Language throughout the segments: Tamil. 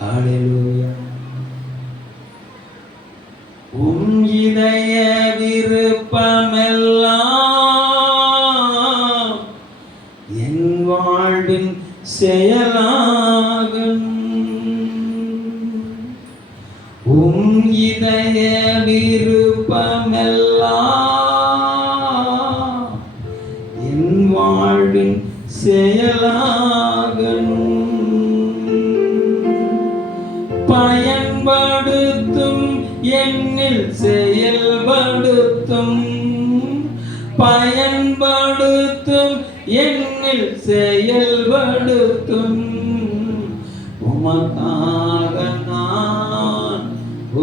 ஹல்லேலூயா. உம் இதய விருப்பமெல்லாம் என் வாழ்வின் செயலாகும். உம் இதய விருப்பமெல்லாம் என் வாழ்வின் செயலாகும். பயன்படுத்தும் என்னில் செயல்படுத்தும், பயன்படுத்தும் என்னில் செயல்படுத்தும். உமக்காக நான்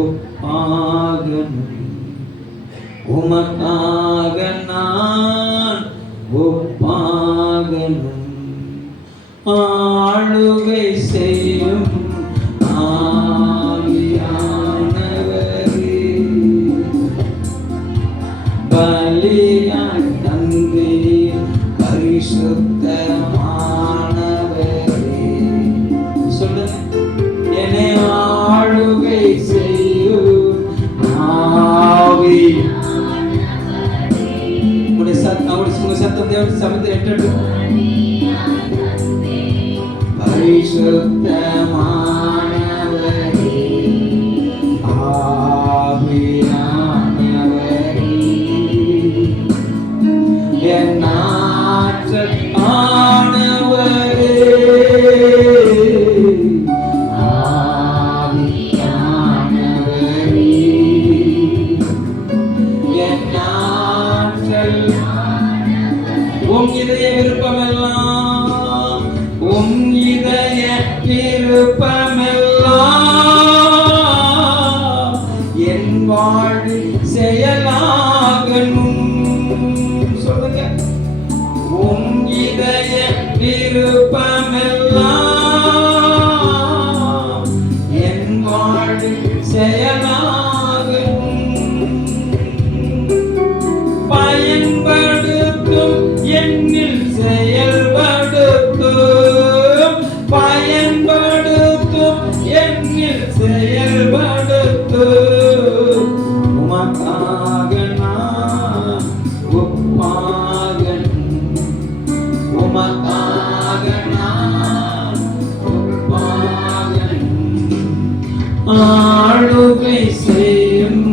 ஒப்பாகணும், உமக்காக நான் ஒப்பாகணும். ஆளுகை செய்யும் ஆவியானவரே, பலியாய் தந்தே பரிசுத்தமானவரே. சொல்லுங்க, என்னை ஆளுகை செய்யும் ஆவியானவரே. உங்க சத்தம் தேவன் சமத்தை எட்டட்டும். பரிசுத்தமானவரே, ஆவியானவரே, என் ஆற்றல் ஆனவரே, ஆவியானவரே, என் ஆற்றல். உம் இதய விருப்பமெல்லாம், உம் இதய விருப்பமெல்லாம் என் வாழ்வில் செயலாகணும். சொல்லுங்க, உம் இதய விருப்பமெல்லாம் என் வாழ்வில் செயலாகணும். பயன்படுத்தும் என்னில் செயல்படுத்தும், பயன்படுத்தும் என்னில் செயல்படுத்தும். உமக்காக நான் ஒப்பாகணும், உமக்காக நான் ஒப்பாகணும். ஆளுகை செய்யும்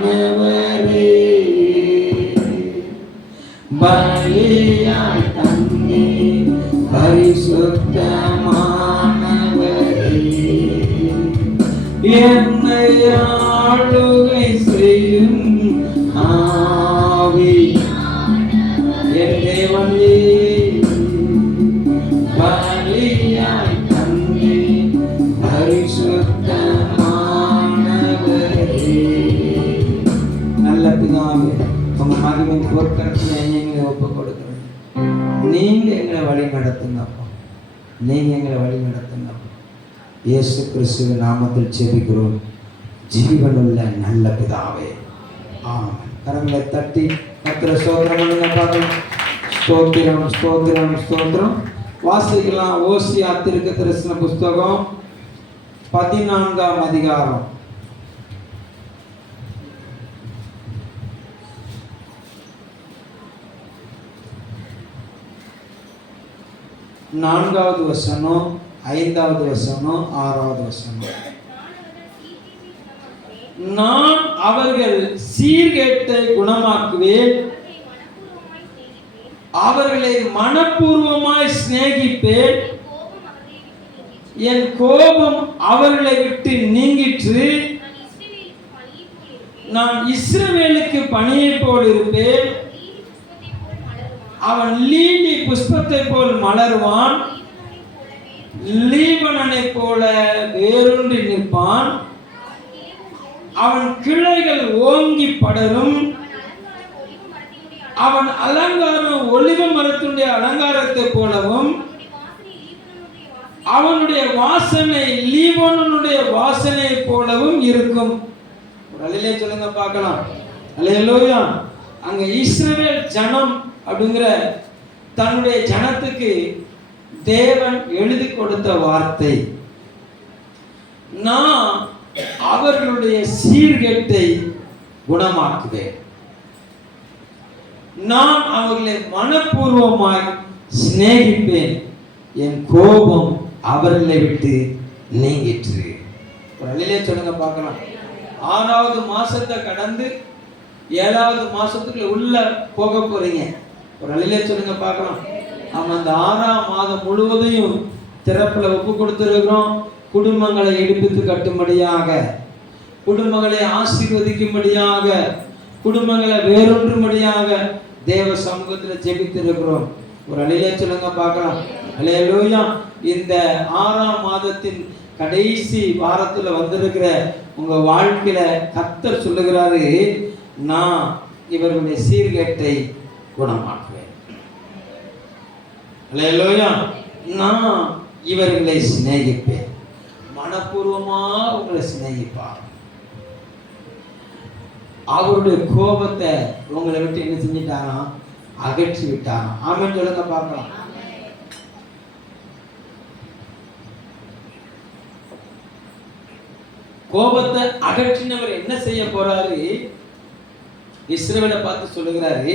ஆவியானவரே, பலியாய் தந்தே பரிசுத்தமானவரே, என்னை ஆளுகை செய்யும் ஆவி. என் தேவனே, பலியாய் தந்தே பரிசுத்தமானவரே. நல்ல பிதாவே, உங்க மகிமையின் பொற்கரத்தில் எங்களை ஒப்புக் கொடுக்கிறோம். நீங்க எங்களை வழி நடத்துங்கப்பா, நீங்க எங்களை வழி நடத்துங்கப்பா. இயேசு கிறிஸ்துவின் நாமத்தில் ஜெபிக்கிறோம் ஜீவனுள்ள நல்ல பிதாவே, ஆமென். கரங்களை தட்டி கர்த்தரை ஸ்தோத்திரம் பண்ணுங்க பாருங்க. ஸ்தோத்திரம் ஸ்தோத்திரம் ஸ்தோத்திரம். வாசிக்கலாம். ஓசியா தீர்க்கதரிசன புஸ்தகம் 14ஆம் அதிகாரம். நான்காவது வசனம், 5வது வசனம், 6வது வசனம். நான் அவர்கள் சீர்கேட்டை குணமாக்குவேன், அவர்களை மனப்பூர்வமாய் சிநேகிப்பேன், என் கோபம் அவர்களை விட்டு நீங்கிற்று, நான் இஸ்ரவேலுக்கு பனியை போல் இருப்பேன், அவன் லீலி புஷ்பத்தை போல் மலருவான், லீபனனை போல வேரூன்றி நிற்பான், அவன் கிளைகள் ஓங்கி படரும், அவன் அலங்காரம் ஒலிவ மரத்துடைய அலங்காரத்தை போலவும், அவனுடைய வாசனை லீபனனுடைய வாசனை போலவும் இருக்கும். ஒரு அல்லேலூயா சொல்லுங்க பார்க்கலாம். அல்லேலூயா. அங்க இஸ்ரவேல் ஜனம் அப்படிங்கிற தன்னுடைய ஜனத்துக்கு தேவன் எழுதி கொடுத்த வார்த்தை, நான் அவர்களுடைய சீர்கேட்டை குணமாக்குவேன், நான் அவர்களை மனப்பூர்வமாய் சிநேகிப்பேன், என் கோபம் அவர்களை விட்டு நீங்கிற்று. ஒரு அழிலே சொல்லுங்க பார்க்கலாம். 6வது மாசத்தை கடந்து 7வது மாசத்துக்குள்ள உள்ள போக போறீங்க. ஒரு அழிலே சொல்லுங்க பார்க்கலாம். நம்ம அந்த 6ஆம் மாதம் முழுவதையும் திறப்புல ஒப்பு கொடுத்திருக்கிறோம். குடும்பங்களை எடுப்பித்து கட்டும்படியாக, குடும்பங்களை ஆசீர்வதிக்கும்படியாக, குடும்பங்களை வேறொன்றும்படியாக தேவ சமூகத்தில் ஜெபித்திருக்கிறோம். ஒரு அழிலே சொல்லுங்க பார்க்கலாம். அல்லேலூயா. இந்த 6ஆம் மாதத்தின் கடைசி வாரத்துல வந்திருக்கிற உங்க வாழ்க்கையில கர்த்தர் சொல்லுகிறாரு, நான் இவர்களுடைய சீர்கேட்டை குணமாக்குவேன். அல்லேலூயா. நான் இவர்களை சிநேகிப்பேன், மனப்பூர்வமா உங்களை சிநேகிப்பார். அவருடைய கோபத்தை உங்களை விட்டு என்ன செஞ்சிட்டாங்க? அகற்றி விட்டாங்க. ஆமென் சொல்லுங்க பார்க்கலாம். கோபத்தை அகற்றினவர் என்ன செய்ய போறாரு? இஸ்ரவேலை பார்த்து சொல்லுகிறாரு,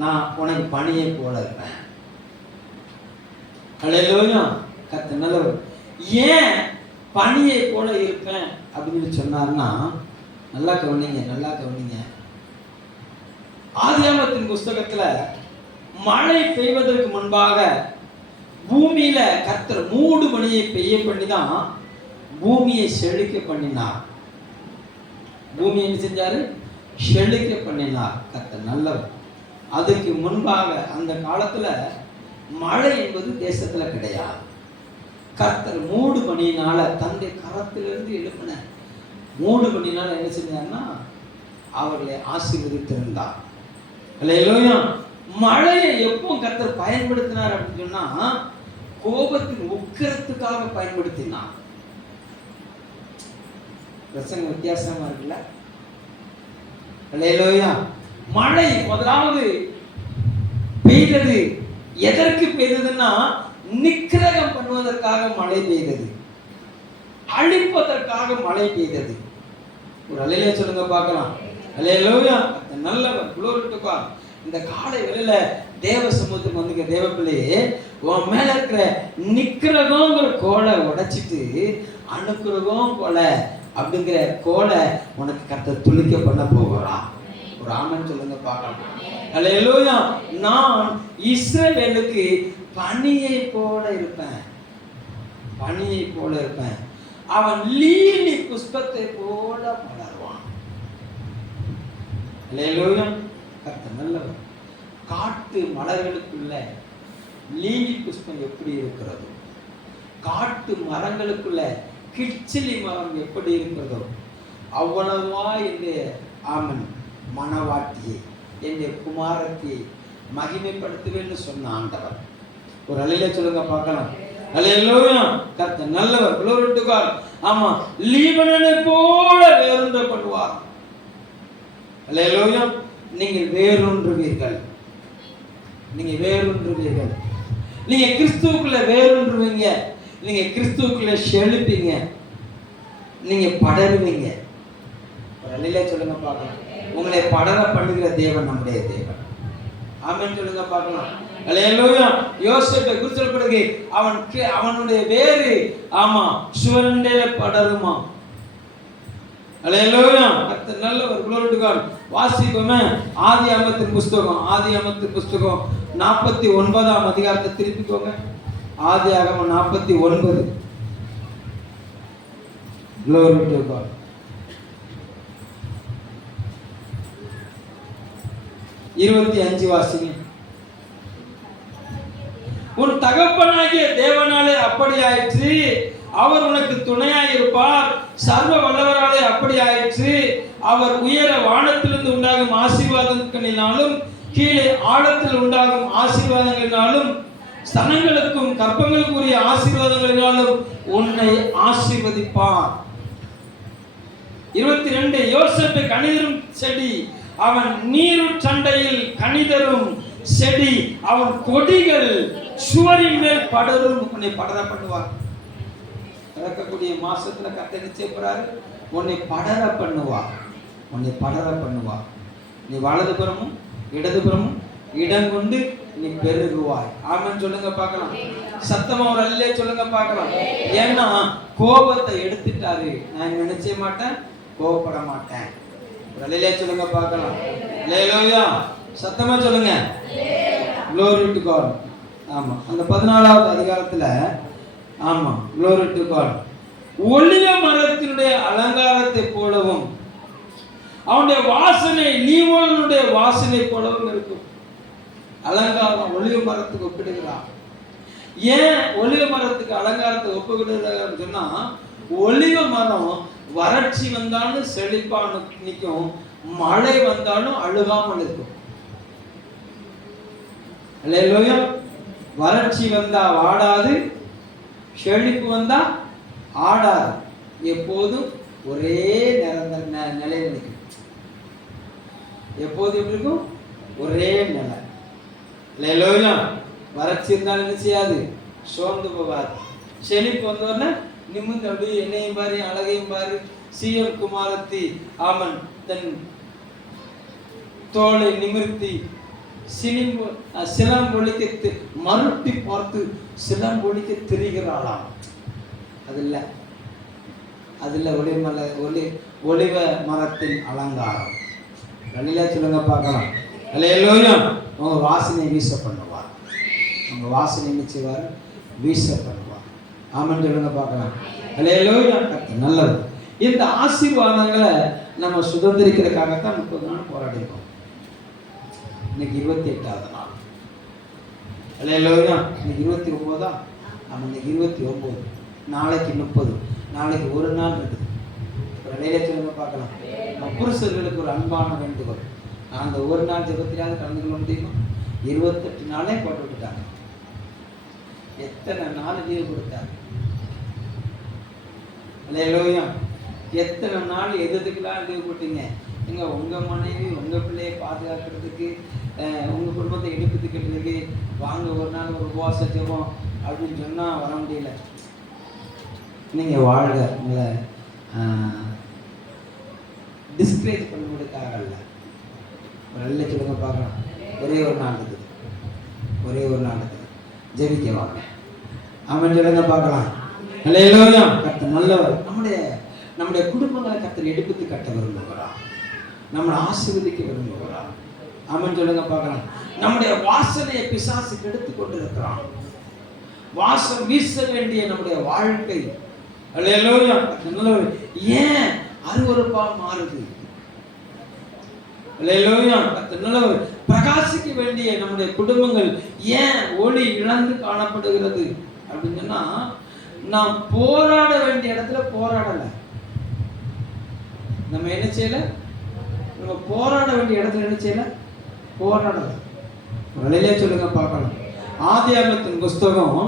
நான் உனக்கு பனியை போல இருப்பேன். அல்லேலூயா. கர்த்தர் நல்லவர். ஏன் பனியை போல இருப்பேன் அப்படின்னு சொன்னார்னா, நல்லா கவனிங்க, நல்லா கவனிங்க. ஆதியாகமத்தின் புஸ்தகத்துல மழை பெய்வதற்கு முன்பாக பூமியில கர்த்தர் மூடு மணியை பெய்ய பண்ணிதான் பூமியை செழிக்க பண்ணினார். பூமி என்ன செஞ்சாரு? செழிக்க பண்ணினார். கர்த்தர் நல்லவர். அதுக்கு முன்பாக அந்த காலத்துல மழை என்பது தேசத்துல கிடையாது. கர்த்தர் மூடு மணியினால தன்னுடைய கரத்திலிருந்து எழுப்பின மூடு மணியினால என்ன செஞ்சார்னா அவர்களை ஆசீர்வதித்திருந்தார். அல்லேலூயா. மழையை எப்போ கர்த்தர் பயன்படுத்தினார் அப்படின்னு சொன்னா, கோபத்தின் உக்கிரத்துக்காக பயன்படுத்தினார். பிரசங்க வித்தியாசமா இருக்குல்ல? அல்லேலூயா. மழை முதலாவது பெய்தது எதற்கு பெய்ததுன்னா, நிக்கிரகம் பண்ணுவதற்காக மழை பெய்தது, அழிப்பதற்காக மழை பெய்தது. ஒரு அல்லேலூயா சொல்லுங்க பார்க்கலாம். அல்லேலூயா. நல்லவர். glory to God. இந்த காலை வேளையில தேவ சமூகத்துக்கு வந்துங்க தேவ பிள்ளையே, உன் மேல இருக்கிற நிக்கிரகங்கிற கோலை உடைச்சிட்டு அனுக்கிரகம் கோலை அப்படிங்கிற கோலை உனக்கு கர்த்தர் துளிக்க பண்ண போகிறான். ஒரு ஆமென் சொல்லுங்க பார்க்கலாம். அல்லேலூயா. நான் இஸ்ரவேலுக்கு பனியை போல இருப்பேன், பனியை போல இருப்பேன். அவன் லீலி புஷ்பத்தை போல மலர்வான். அல்லேலூயா. கர்த்தர் நல்லவர். காட்டு மலர்களுக்குள்ள லீலி புஷ்பம் எப்படி இருக்கிறதோ, காட்டு மரங்களுக்குள்ள கிச்சிலி மரம் எப்படி இருக்கிறதோ, அவ்வளவா என்னுடைய ஆமன் மனவாட்டியை, என்னுடைய குமாரத்தியை மகிமைப்படுத்துவேன்னு சொன்ன ஆண்டவர். ஒரு அல்லேலூயா சொல்லுங்க பார்க்கலாம். அல்லேலூயா. கர்த்தர் நல்லவர். glory to God. ஆமா, லீபனனை போல வேறொன்று பண்ணுவார். அல்லேலூயா. நீங்கள் வேறொன்றுவீர்கள், நீங்க வேறொன்றுவீர்கள். நீங்க கிறிஸ்துவுக்குள்ள வேறொன்றுவீங்க, நீங்க கிறிஸ்துவுக்குள்ள செழிப்பீங்க, நீங்க படருவீங்க. ஒரு அல்லேலூயா சொல்லுங்க பார்க்கலாம். உங்களை படர பண்ணுகிற தேவன் நம்முடைய தேவன். ஆமென் சொல்லுங்க பார்க்கலாம். அல்லேலூயா. யோசேப்பை குறித்து சொல்லப்படுது, அவனுடைய வேறு ஆமா சுவரண்டையில படருமா. அல்லேலூயா. கர்த்தர் நல்லவர். glory to God. வாசிப்போமே ஆதியாகமத்தின் புஸ்தகம், ஆதியாகமத்தின் புஸ்தகம் 49ஆம் அதிகாரத்தை திருப்பிக்கோங்க. ஆதியாகமம் 49. glory to God. 25 வாசிங்க. உன் தகப்பனாகிய தேவனாலே அப்படி ஆயிற்று, அவர் உனக்கு துணையாயிருப்பார். சர்வ வல்லவராலே அப்படி ஆயிற்று, அவர் உயர வானத்திலிருந்து உண்டாகும் ஆசீர்வாதங்களினாலும் கீழே ஆழத்தில் உண்டாகும் ஆசீர்வாதங்களினாலும் ஸ்தனங்களுக்கும் கற்பங்களுக்குரிய ஆசீர்வாதங்களினாலும் உன்னை ஆசீர்வதிப்பார். 22 யோசேப்பு கனிதரும் செடி, அவன் நீரு சண்டையில் கனிதரும் செடி, அவன் கொடிகள் சுவரின் மேல் படரும். உன்னை படர பண்ணுவார். பிறக்கக்கூடிய மாசத்துல கர்த்தர் நிச்சயப்படுறாரு, உன்னை படர பண்ணுவார், உன்னை படர பண்ணுவார். நீ வலதுபுறமும் இடதுபுறமும் இடம் கொண்டு நீ பெருகுவாய். ஆமென் சொல்லுங்க பார்க்கலாம். சத்தமா ஒரு அல்லே சொல்லுங்க பார்க்கலாம். ஏன்னா கோபத்தை எடுத்துட்டாரு. நான் நினைச்சே மாட்டேன், கோபப்பட மாட்டேன். ஒரு அல்லே சொல்லுங்க பார்க்கலாம். அல்லேலூயா. சத்தமா சொல்லுங்க. Glory to God. ஆமா, அந்த 14வது அதிகாரத்துல ஆமா Glory to God. ஒலிவ மரத்தினுடைய அலங்காரத்தை போலவும் அவனுடைய வாசனை லீவோனுடைய வாசனை போலவும் இருக்கும். அலங்காரம் ஒலிவ மரத்துக்கு ஒப்பிடுகிறான். ஏன் ஒலிவ மரத்துக்கு அலங்காரத்தை ஒப்பிடுகிறான்னு சொன்னா, ஒலிவ மரம் வறட்சி வந்தாலும் செழிப்பான நிற்கும், மழை வந்தாலும் அழுகாமல் இருக்கும். அல்லேலூயா. வறட்சி வந்தா வாடாது, செழிப்பு வந்தா ஆடாது, எப்போதும் ஒரே நிலையில் நிற்கும். எப்போது எப்படி இருக்கும்? ஒரே நிலை. அல்லேலூயா. வறட்சி இருந்தாலும் என்ன செய்யாது? சோர்ந்து போகாது. செழிப்பு வந்தோடனே நிமிர்ந்து அப்படியே என்னையும் பாரு அழகையும் பாரு, சீயோன் குமாரத்தி ஆமன் தன் தோளை நிமிர்த்தி சிலம்பொழிக்க மறுட்டி பார்த்து சிலம்பொழிக்க திரிகிறாளாம். அது இல்லை, அது இல்லை. ஒலிவ மரத்தின் அலங்காரம். வெளியில சொல்லுங்க பார்க்கலாம். அல்லேலூயா. உங்க வாசனை வீச பண்ணுவார், உங்க வாசனை நிச்சயவார் வீச பண்ணுவார். ஆமென் சொல்லுங்க பார்க்கலாம். அல்லேலூயா. நல்லது. இந்த ஆசீர்வாதங்களை நம்ம சுதந்திரிக்கிறதுக்காகத்தான் 30 நாள் போராடி இருக்கோம். இன்னைக்கு 28வது நாள். அல்லேலூயா. இன்னைக்கு 29ஆ? நம்ம இன்னைக்கு 29, நாளைக்கு 30, நாளைக்கு ஒரு நாள் இருக்குது. இடையில சொல்லுங்க பார்க்கலாம். நம்ம புருஷர்களுக்கு ஒரு அன்பான வேண்டுகோள், அந்த ஒரு நாள் ஜெபத்திலாவது கலந்து கொள்ள முடியுமா? 28 நாளே போட்டு விட்டுட்டாங்க. எத்தனை நாள் லீவு கொடுத்தாங்க? அல்லேலூயா. எத்தனை நாள் எதுக்கெல்லாம் லீவு போட்டீங்க? எங்க உங்க மனைவி உங்க பிள்ளையை பாதுகாக்கிறதுக்கு, உங்க குடும்பத்தை எடுத்துக்கிறதுக்கு வாங்க ஒரு நாள் ஒரு உபவாச ஜெபம் அப்படின்னு சொன்னா வர முடியல. நீங்க வாழ்க, உங்களை டிஸ்கரேஜ் பண்ணுவதற்காக அல்ல. ஒரு நல்ல சொல்லுங்க பார்க்கலாம். ஒரே ஒரு நாள் இருக்குது, ஒரே ஒரு நாள் இருக்குது. ஜெபிக்க வாங்க. ஆமென் சொல்லுங்க பார்க்கலாம். அல்லேலூயா. கர்த்தர் நல்லவர். நம்முடைய குடும்பங்களை கர்த்தர் எடுத்து கட்ட விரும்புகிறார், நம்மளை ஆசீர்வதிக்க விரும்புகிறார். ஆமென் சொல்லுங்க பார்க்கலாம். நம்முடைய வாசனையை பிசாசு கெடுத்து கொண்டிருக்கிறான். வாசம் வீச வேண்டிய நம்முடைய வாழ்க்கை அல்லேலூயா நல்லவர் ஏன் அருவருப்பா மாறுது? அல்லேலூயா நல்லவர். பிரகாசிக்க வேண்டிய நம்முடைய குடும்பங்கள் ஏன் ஒளி இழந்து காணப்படுகிறது அப்படின்னு சொன்னா, நாம் போராட வேண்டிய இடத்துல போராடல. நம்ம என்ன செய்யல? நம்ம போராட வேண்டிய இடத்துல என்ன செய்யல? போராடல. வெளியிலே சொல்லுங்க பார்க்கலாம். ஆதியாகமத்தின் புஸ்தகம்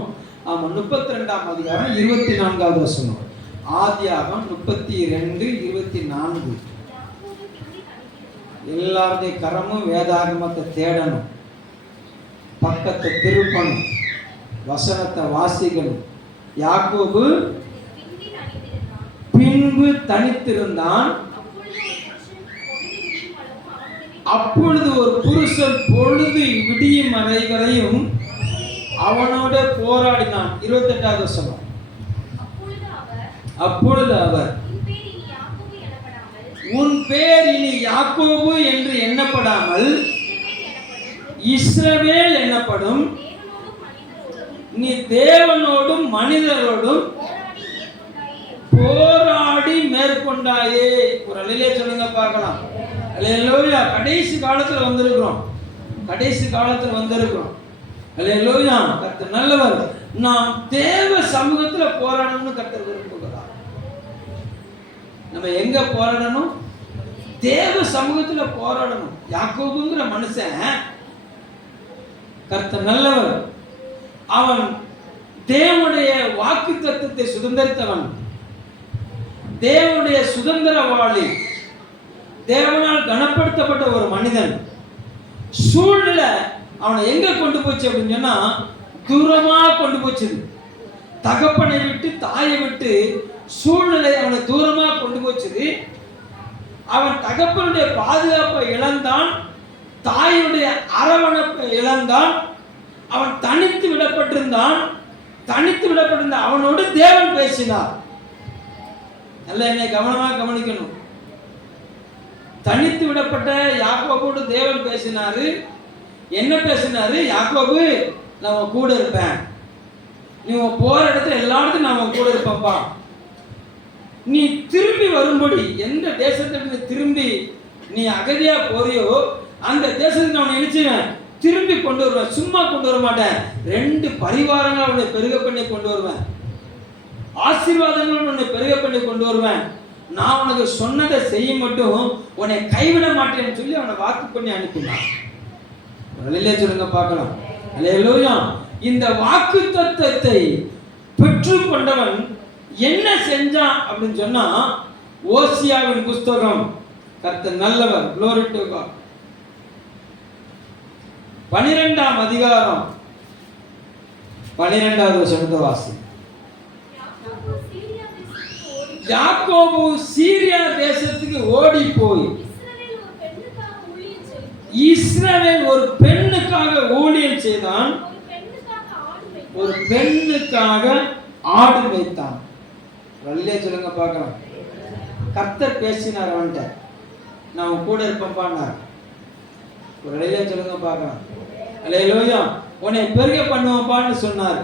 32ஆம் அதிகாரம் 24வது வசனம். ஆதியாகமம் 32:24. எல்லாருடைய கரமும் வேதாகமத்தை தேடணும், பக்கத்தை திருப்பணும், வசனத்தை வாசிக்கணும். யாக்கோபு பின்பு தனித்திருந்தான். அப்பொழுது ஒரு புருஷன் பொழுது விடியும் வரையும் அவனோட போராடினான். 28வது வசனம். அப்பொழுது அவர் உன் பேர் இனி யாக்கோபு என்று எண்ணப்படாமல் இஸ்ரவேல் எனப்படும், நீ தேவனோடும் மனிதரோடும் போராடி மேற்கொண்டாயே. ஒரு அல்லேலூயா சொல்லுங்க பார்க்கலாம். அல்லேலூயா. கடைசி காலத்துல வந்திருக்கிறோம், கடைசி காலத்துல வந்திருக்கிறோம். அல்லேலூயா. கர்த்தர் நல்லவர். நாம் தேவ சமூகத்துல போராடணும்னு கர்த்தர் விரும்புகிறார். நம்ம எங்க போராடணும்? தேவ சமூகத்துல போராடணும். யாக்கோபுங்கிற மனுஷன் கர்த்தர் நல்லவர். அவன் தேவனுடைய வாக்குத்தத்தத்தை சுதந்திரித்தவன், தேவனுடைய சுதந்திரவாளி, தேவனால் கனப்படுத்தப்பட்ட ஒரு மனிதன். சூழ்நிலை அவனை எங்க கொண்டு போச்சு அப்படின்னு சொன்னா தூரமா கொண்டு போச்சு. தகப்பனை விட்டு தாயை விட்டு சூழ்நிலை அவனை தூரமா கொண்டு போச்சு. அவன் தகப்பனுடைய பாதுகாப்பை இழந்தான், தாயுடைய அரவணைப்பை இழந்தான். அவன் தனித்து விடப்பட்டிருந்தான். அவனோடு தேவன் பேசினார். நல்ல என்னை கவனமா கவனிக்கணும். தனித்து விடப்பட்ட யாக்கோபோடு தேவன் பேசினாரு. என்ன பேசினாரு? யாக்கோபு, நான் கூட இருப்பேன், நீ போற இடத்துல எல்லா இடத்துலையும் நான் கூட இருப்பேன்ப்பா. நீ திரும்பி வரும்படி, எந்த தேசத்துக்கு திரும்பி நீ அகதியா போறியோ அந்த தேசத்துக்கு நான் நினைச்சுவேன், திரும்பி கொண்டு வருவேன். சும்மா கொண்டு வர மாட்டேன், 2 பரிவாரங்கள் உன்னை பெருக பண்ணி கொண்டு வருவேன், ஆசீர்வாதங்கள் உன்னை பெருக பண்ணி கொண்டு வருவேன். நான் உனக்கு சொன்னதை செய்ய மட்டும் உன்னை கைவிட மாட்டேன்னு சொல்லி அவனை வாக்கு பண்ணி அனுப்பினான். சொல்லுங்க பார்க்கலாம். அல்லேலூயா. இந்த வாக்கு தத்தத்தை பெற்றுக்கொண்டவன் என்ன செஞ்சான் அப்படின்னு சொன்னா, ஓசியாவின் புஸ்தகம், கர்த்தர் நல்லவர், glory to God, 12ஆம் அதிகாரம் 12வது வசனத்தை வாசி. யாக்கோபு சீரியா தேசத்துக்கு ஓடி போய் இஸ்ரவேல் ஒரு பெண்ணுக்காக ஊழியம் செய்தான், ஒரு பெண்ணுக்காக ஆடு மேய்த்தான். வழியிலே சொல்லுங்க பார்க்கலாம். கர்த்தர் பேசினார் அவன்கிட்ட, நான் கூட இருப்பேன்பான்னார். ஒரு வழியிலே சொல்லுங்க பார்க்கலாம். அல்லேலூயா. உன்னை பெருக பண்ணுவான்னு சொன்னார்,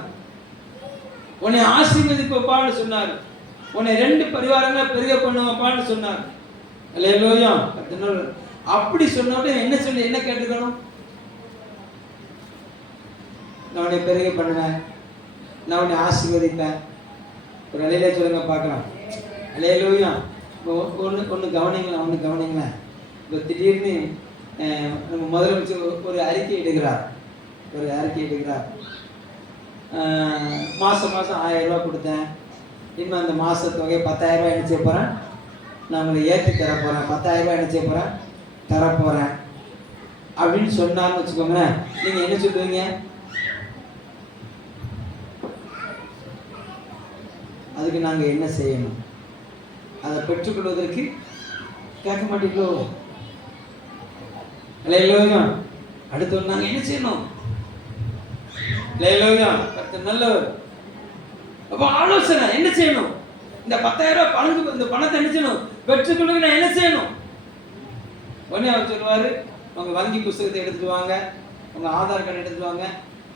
உன்னை ஆசீர்வதிப்பான்னு சொன்னார், உன்னை 2 பரிவாரங்களை பெருக பண்ணுவான்னு சொன்னார். அல்லேலூயா. அப்படி சொன்னோட என்ன சொல்லி என்ன கேட்டுக்கணும்? நான் உன்னை பெருக பண்ணுவேன், நான் உன்னை ஆசீர்வதிப்பேன். ஒரு அலையில சொல்லுங்க பார்க்கலாம். அல்லேலூயா. ஒன்று கவனிங்களேன். இப்போ திடீர்னு நம்ம முதலமைச்சர் ஒரு அறிக்கை எடுக்கிறார். மாதம் 1000 ரூபா கொடுத்தேன், இன்னும் அந்த மாத தொகை 10,000 ரூபாய் என்ன செய்ய போகிறேன், நான் உங்களை ஏற்றி தரப்போகிறேன், 10,000 ரூபாய் என்ன செய்ய போகிறேன், தரப்போகிறேன் அப்படின்னு சொன்னான்னு வச்சுக்கோங்களேன். நீங்கள் என்ன சொல்லுவீங்க? அதுக்கு நாங்கள் என்ன செய்யணும்? அதை பெற்றுக்கொள்வதற்கு கேட்க மாட்டீங்களோ? அல்லேலூயா. அடுத்து நாங்கள் என்ன செய்யணும்? அல்லேலூயா. நல்லவர். அப்போ ஆலோசனை என்ன செய்யணும்? இந்த 10,000 ரூபாய் பணத்துக்கு இந்த பணத்தை என்ன செய்யணும்? பெற்றுக்கொள்ளுங்க, நான் என்ன செய்யணும்? உடனே அவர் சொல்லுவார், உங்கள் வங்கி புத்தகத்தை எடுத்துட்டு வாங்க, உங்கள் ஆதார் கார்டு எடுத்துட்டு வாங்க,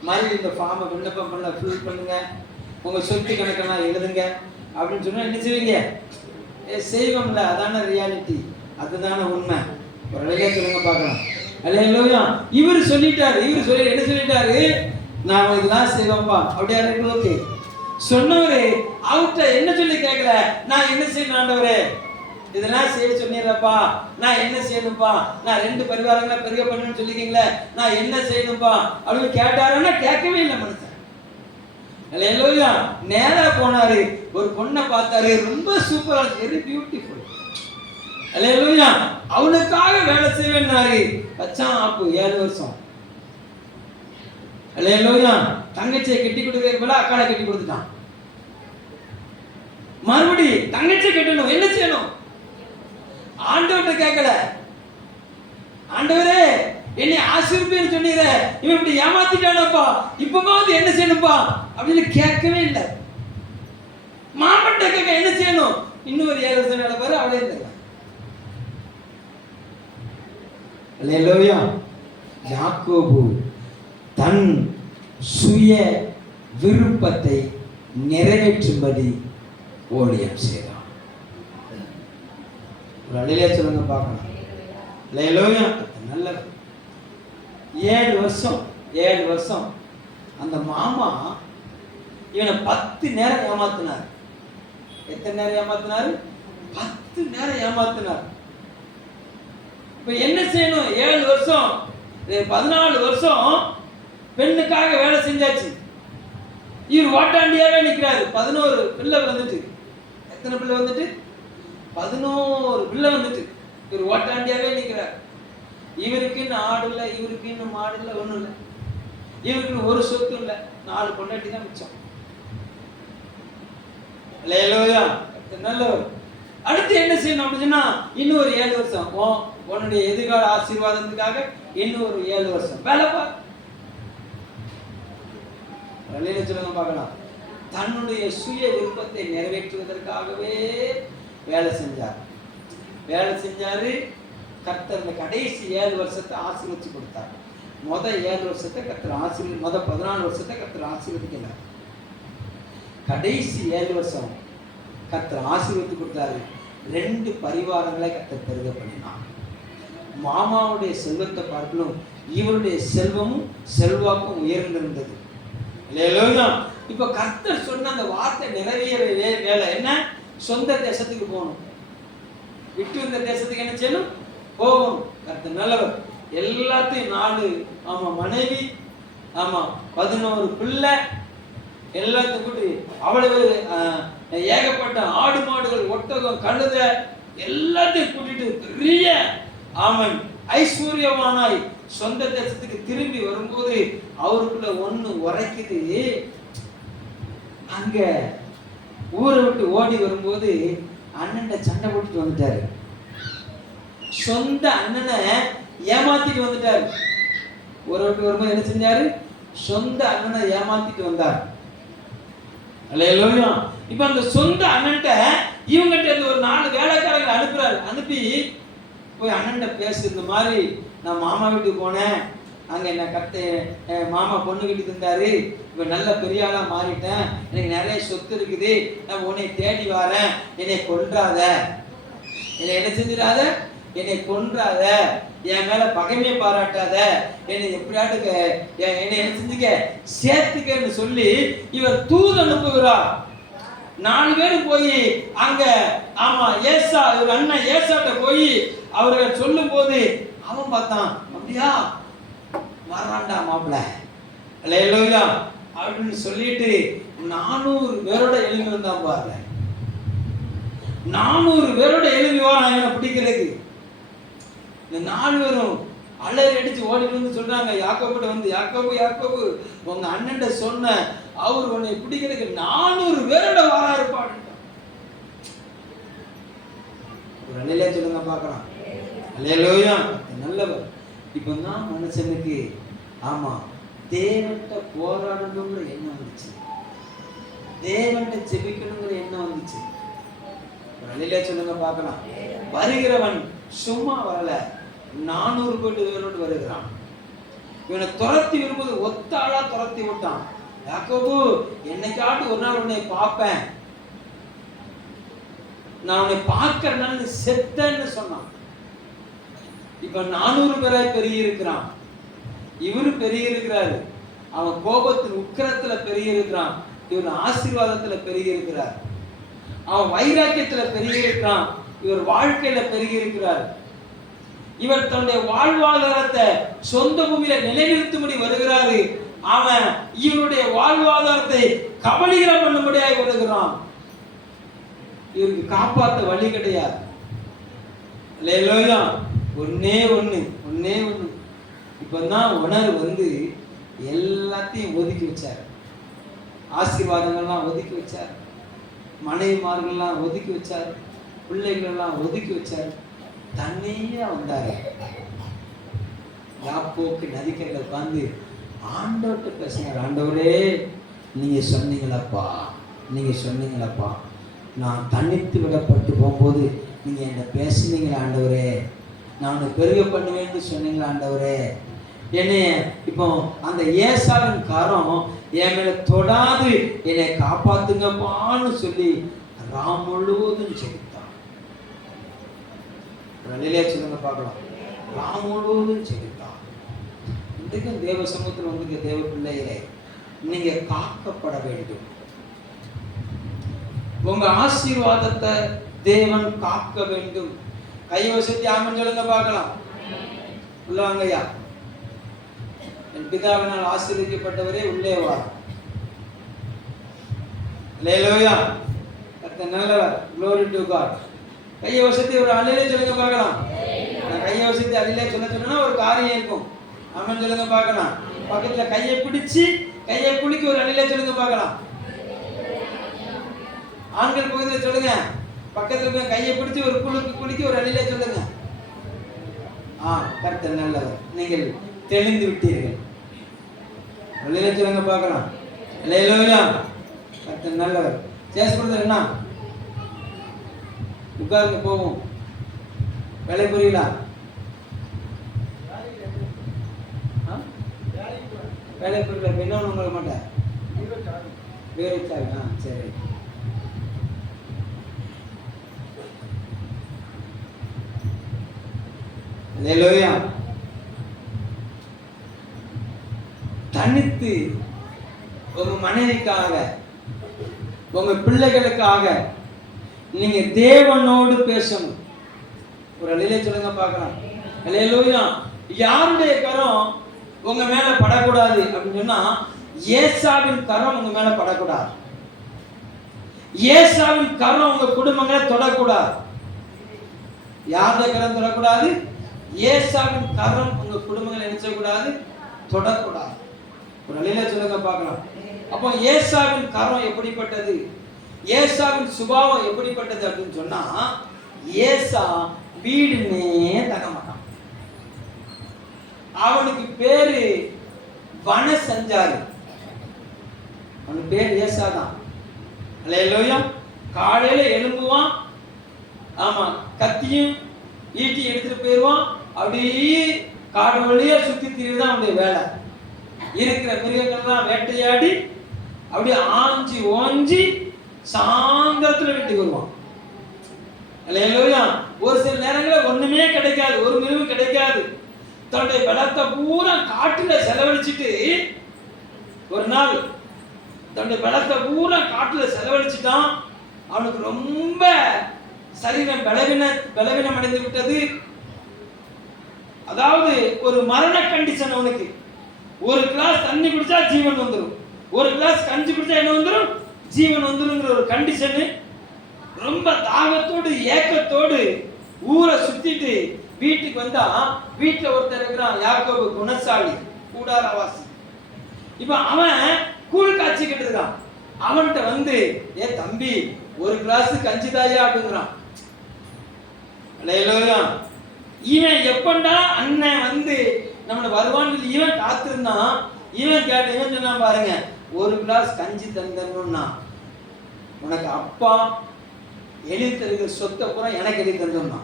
மறுபடியும் இந்த ஃபார்மை விண்ணப்பம் பண்ண ஃபில் பண்ணுங்க, உங்கள் சொத்து கணக்கெல்லாம் எழுதுங்க அப்படின்னு சொன்னால் என்ன செய்வீங்க? செய்வோம்ல. அதான ரியாலிட்டி, அதுதான உண்மை. ஒரு அழகா சொல்லுங்க பார்க்கலாம். அல்லேலூயா. இவர் சொல்லிட்டாரு, என்ன சொல்லிட்டாரு? நான் இதெல்லாம் செய்வேன்ப்பா அப்படியா இருக்கு. ஓகே. சொன்னவரு அவர்கிட்ட என்ன சொல்லி கேட்கல, நான் என்ன செய்யணும் ஆண்டவரே, இதெல்லாம் செய்ய சொன்னீங்கப்பா, நான் என்ன செய்யணும்ப்பா, நான் 2 பரிவாரங்களை பெருக பண்ணணும்னு சொல்லிருக்கீங்களே, நான் என்ன செய்யணும்ப்பா அப்படின்னு கேட்டாருன்னா கேட்கவே இல்லை மனுஷன். அல்லேலூயா. நேரா போனாரு, ஒரு பொண்ணை பார்த்தாரு, ரொம்ப சூப்பரா, வெரி பியூட்டிஃபுல். அல்லேலூயா. அவனுக்காக வேலை செய்வேன்னாரு. வச்சான் ஆப்பு 7 வருஷம். அல்லேலூயா. தங்கச்சியை கட்டி கொடுக்கறதுக்கு பதிலா அக்காளை கட்டி கொடுத்துட்டான். மறுபடி தங்கச்சியை கட்டணும், என்ன செய்யணும்? ஆண்டவர்கிட்ட கேட்கல, ஆண்டவரே என்னை ஆசீர்வதின்னு சொன்னீர, இவன் இப்படி ஏமாத்திட்டானப்பா, இப்பமாவது என்ன செய்யணும்பா அப்படின்னு கேட்கவே இல்லை. மாமன்ட்ட கேட்க என்ன செய்யணும்? இன்னொரு 7 வருஷம் வேலை பாரு, அவளே இருந்தாங்க. அல்லேலூயா. யாக்கோபு தன் சுய விருப்பத்தை நிறைவேற்றும்படி ஊழியம் செய்தான். ஒரு அழிலே சொல்லுங்க பார்க்கலாம். அல்லேலூயா. நல்ல 7 வருஷம் அந்த மாமா இவனை 10 நேரம் ஏமாத்தினார். எத்தனை நேரம் ஏமாத்தினார்? 10 நேரம் ஏமாத்தினார். இப்ப என்ன செய்யணும்? 7 வருஷம் 14 வருஷம் பெண்ணுக்காக வேலை செஞ்சாச்சு. இவர் ஓட்டாண்டியாவே நிற்கிறாரு. 11 பிள்ளை வந்துட்டு, எத்தனை பிள்ளை வந்துட்டு? 11 பிள்ளை வந்துட்டு இவர் ஓட்டாண்டியாவே நிற்கிறார். இவருக்கு இன்னும் ஆடு இல்லை, இவருக்கு இன்னும் மாடு இல்லை, ஒன்றும் இல்லை. இவருக்கு ஒரு சொத்து இல்லை, 4 பொண்டாட்டி தான் மிச்சம். அல்லேலூயா, நல்லவர். அடுத்து என்ன செய்யணும் அப்படின்னா, இன்னும் ஒரு 7 வருஷம் உன்னுடைய எதிர்கால ஆசீர்வாதத்துக்காக இன்னும் ஒரு 7 வருஷம் வேலை பார். சொல்லுங்க பார்க்கலாம். தன்னுடைய சுய விருப்பத்தை நிறைவேற்றுவதற்காகவே வேலை செஞ்சாரு. கர்த்தர் இந்த கடைசி 7 வருஷத்தை ஆசீர்வதிச்சு கொடுத்தார். முதல் 7 வருஷத்தை கர்த்தர் முதல் 14 வருஷத்தை கர்த்தர் ஆசீர்வதிக்கல. கடைசி 7 வருஷம் கர்த்தர் ஆசீர்வதித்து கொடுத்தாரு. 2 பரிவாரங்களை கர்த்தர் பெருக பண்ணினார். மாமாவுடைய செல்வத்தை பார்க்கணும், இவருடைய செல்வமும் செல்வாக்கும் உயர்ந்திருந்தது. இல்லையா? இப்ப கர்த்தர் சொன்ன அந்த வார்த்தை நிறைவேற வேலை என்ன? சொந்த தேசத்துக்கு போகணும். விட்டு இந்த தேசத்துக்கு என்ன செய்யணும்? போகணும். கர்த்தர் நல்லவர். எல்லாத்தையும் 4 மனைவி, 11 பிள்ளை, எல்லாத்தையும் கூட்டி அவ்வளவு ஏகப்பட்ட ஆடு மாடுகள், ஒட்டகம், கழுத எல்லாத்தையும் கூட்டிட்டு பெரிய ஐஸ்வர்யமானாய் சொந்த தேசத்துக்கு திரும்பி வரும்போது அவருக்குள்ள ஒண்ணு உரைக்குது. அங்க ஊரை விட்டு ஓடி வரும்போது அண்ணன் சண்டை போட்டுட்டு வந்துட்டாரு. சொந்த அண்ணனை ஏமாத்திட்டு வந்துட்டாரு. ஊரை விட்டு வரும்போது என்ன செஞ்சாரு? சொந்த அண்ணனை ஏமாத்திட்டு வந்தார். அல்லேலூயா. இப்ப அந்த சொந்த அண்ணன்ட்ட இவங்கிட்ட இந்த ஒரு 4 வேலைக்காரங்களை அனுப்புறாரு. அனுப்பி போய் அண்ணன்ட்ட பேசு, இந்த மாதிரி நான் மாமா வீட்டுக்கு போனேன், அங்கே என்ன மாமா பொண்ணு வீட்டுக்கு இருந்தாரு, இப்போ நல்ல பெரிய ஆளாக மாறிட்டேன், எனக்கு நிறைய சொத்து இருக்குது, நான் உன்னை தேடி வரேன், என்னை கொன்றாத, என்னை என்ன செஞ்சிடாத, என்னை கொன்றாத, என் மேல பகைமையை பாராட்டாத, என்னை எப்படியாட்டு என்னை என்ன செஞ்சுக்க சேர்த்துக்கன்னு சொல்லி இவர் தூது அனுப்புகிறார். 4 பேரும் போய் அங்க ஏசா, இவர் அண்ணன் ஏசாட்ட போய் அவர்கள் சொல்லும் போது அவன் பார்த்தான், அப்படியா வர்றான்டா மாப்பிள்ள, அல்லேலூயா அப்படின்னு சொல்லிட்டு 400 பேரோட எழுதி வந்தான் பாருங்க. 400 பேரோட எழுதி வாங்க என்ன பிடிக்கிறதுக்கு. இந்த 4 பேரும் அலறி அடிச்சு ஓடிட்டு வந்து சொல்றாங்க, யாக்கோபுட்ட வந்து, யாக்கோபு உங்க அண்ணன்ட்ட சொன்ன, அவர் உன்னை பிடிக்கிறதுக்கு 400 பேரோட வாரா இருப்பாடு. ஒரு அலையில சொல்லுங்க பார்க்கலாம். அல்லேலூயா, நல்லவர். இப்போ தான் மனுஷனுக்கு தேவன்கிட்ட போராடணுங்கிற எண்ணம் வந்துச்சு, தேவன்கிட்ட ஜெபிக்கணுங்கிற எண்ணம் வந்துச்சு. ஒரு அலையில சொல்லுங்க பார்க்கலாம். வருகிறவன் சும்மா வரல, 400 பேரோடு வருகிறான். இவனை துரத்தி வரும்போது ஒத்தாளா துரத்தி விட்டான். யாக்கோபு, என்னைக்காட்டு ஒரு நாள் உன்னை பார்ப்பேன், நான் உன்னை பார்க்கறதுனால நீ செத்தன்னு சொன்னான். இப்ப 400 பேராய் பெருகி இருக்கிறான். இவரு பெருகி இருக்கிறாரு. அவன் கோபத்தின் உக்கிரத்துல பெருகி இருக்கிறான். இவர் ஆசீர்வாதத்துல பெருகி இருக்கிறார். அவன் வைராக்கியத்துல பெருகி இருக்கிறான். இவர் வாழ்க்கையில பெருகி இருக்கிறார். இவர் தன்னுடைய வாழ்வாதாரத்தை சொந்த பூமியில நிலைநிறுத்தும்படி வருகிறாரு. அவன் இவருடைய வாழ்வாதாரத்தை கபலீகரம் பண்ணும்படியாக வருகிறான். இவருக்கு காப்பாற்ற வழி கிடையாது. அல்லேலூயா. ஒன்னே ஒண்ணு இப்பதான் உணர்வு வந்து எல்லாத்தையும் ஒதுக்கி வச்சார். ஆசீர்வாதங்கள்லாம் ஒதுக்கி வச்சார், மனைவிமார்கள்லாம் ஒதுக்கி வச்சார், பிள்ளைகள்லாம் ஒதுக்கி வச்சார். தன்னையே வந்தாரு. யாப்போக்கு நதிக்கரையில் உட்கார்ந்து ஆண்டவர்கிட்ட பேசினார். ஆண்டவரே, நீங்க சொன்னீங்களப்பா, நான் தனித்து விடப்பட்டு போகும்போது நீங்க என்ன பேசுனீங்களா ஆண்டவரே, நான் பெருக பண்ணுவேன்னு சொன்னீங்களா ஆண்டவரே, என்னைய இப்போ அந்த ஏசாவின் காரம் என் மேல தொடாது என்னை காப்பாத்துங்கப்பான்னு சொல்லி ராம் முழுவதும் செலுத்தான். சொல்லுங்க பார்க்கலாம். ராம் முழுவதும் செலுத்தான். இன்றைக்கும் தேவ சமூகத்தில் வந்து தேவ பிள்ளைகளே, நீங்க காக்கப்பட வேண்டும். உங்க ஆசீர்வாதத்தை தேவன் காக்க வேண்டும். கைவசத்தி ஆமென் சொல்லுங்க பார்க்கலாம். உள்ளவாங்கய்யா. என் பிதாவினால் ஆசீர்வதிக்கப்பட்டவரே உள்ளே வா. அல்லேலூயா. கர்த்தர் நல்லவர். Glory to God. கைவசத்தி ஒரு அல்லேலே சொல்லுங்க பார்க்கலாம். நான் கைவசத்தி அல்லேலே சொன்னா ஒரு காரியம் இருக்கும். ஆமென் சொல்லுங்க பார்க்கலாம். பக்கத்துல கையை பிடிச்சு கையை குலுக்கி ஒரு அலையில சொல்லுங்க பார்க்கலாம். ஆண்கள் பக்கத்துல சொல்லுங்க. பக்கத்துல போய் கையை பிடிச்சு ஒரு குலுக்கி ஒரு அலையில சொல்லுங்க. கர்த்தர் நல்லவர், நீங்கள் தெளிந்து விட்டீர்கள். அலையில சொல்லுங்க பார்க்கலாம். அல்லேலூயா. கர்த்தர் நல்லவர். சேஸ்புரத்தில் என்ன உட்கார்ந்து போவோம். வேலை புரியல? வேலை புரியல. என்ன உங்களை மாட்டேன் வேறு. சரி. அல்லேலூயா. தனித்து உங்க மனைவிக்காக உங்க பிள்ளைகளுக்காக நீங்க தேவனோடு பேசணும். ஒரு அலையில சொல்லுங்க பார்க்கலாம். அல்லேலூயா. யாருடைய கரம் உங்க மேல படக்கூடாது அப்படின்னு சொன்னா ஏசாவின் கரம் உங்க மேல படக்கூடாது. ஏசாவின் கரம் உங்க குடும்பங்களை தொடக்கூடாது. யாருடைய கரம் தொடக்கூடாது? ஏசாவின் கரம் உங்க குடும்பங்களை நினைச்சக்கூடாது, தொடக்கூடாது. ஒரு அலையில சொல்லுங்க பார்க்கலாம். அப்போ ஏசாவின் கரம் எப்படிப்பட்டது, ஏசாவின் சுபாவம் எப்படிப்பட்டது அப்படின்னு சொன்னா ஏசா வீடுன்னே தங்க மாட்டான். அவனுக்கு பேரு வன சஞ்சாரி. அவனுக்கு பேர் ஏசா தான். அல்லேலூயா. காலையில எழும்புவான், ஆமா, கத்தியும் ஈட்டி எடுத்துட்டு போயிடுவான். அப்படியே காடு வழியா சுத்தி திரிவுதான் அவனுடைய வேலை. இருக்கிற மிருகங்கள்லாம் வேட்டையாடி அப்படியே ஆஞ்சி ஓஞ்சி சாயந்தரத்துல வீட்டுக்கு வருவான். அல்லேலூயா. ஒரு சில நேரங்களில் ஒண்ணுமே கிடைக்காது, ஒரு மிருகம் கிடைக்காது. தன்னுடைய பலத்தை பூரா காட்டுல செலவழிச்சிட்டு ஒரு நாள் தன்னுடைய பலத்தை பூரா காட்டுல செலவழிச்சிட்டான். அவனுக்கு ரொம்ப சரீரம் பலவீனம் அடைந்து விட்டது. அதாவது ஒரு மரண கண்டிஷன் அவனுக்கு. ஒரு கிளாஸ் தண்ணி குடிச்சா ஜீவன் வந்துடும், ஒரு கிளாஸ் கஞ்சி குடிச்சா என்ன வந்துடும், ஜீவன் வந்துருங்கிற ஒரு கண்டிஷனு. ரொம்ப தாகத்தோடு ஏக்கத்தோடு ஊரை சுத்திட்டு வீட்டுக்கு வந்தா வீட்டுல ஒருத்தர் இருக்கிறான், யாக்கோபு, குணசாலி, கூடாரவாசி. இப்ப அவன் கூழ் காய்ச்சிக்கிட்டு இருக்கான். அவன்கிட்ட வந்து, ஏ தம்பி, ஒரு கிளாஸ் கஞ்சி தாயா அப்படிங்கிறான். அல்லேலூயா. இவன் எப்பண்டா அண்ணன் வந்து நம்மள வருவான்னு இவன் காத்திருந்தான். இவன் சொன்னான் பாருங்க, ஒரு கிளாஸ் கஞ்சி தந்தணும்னா உனக்கு அப்பா எழுதி தருகிற சொத்தை பூரா எனக்கு எழுதி தந்தோம்னா,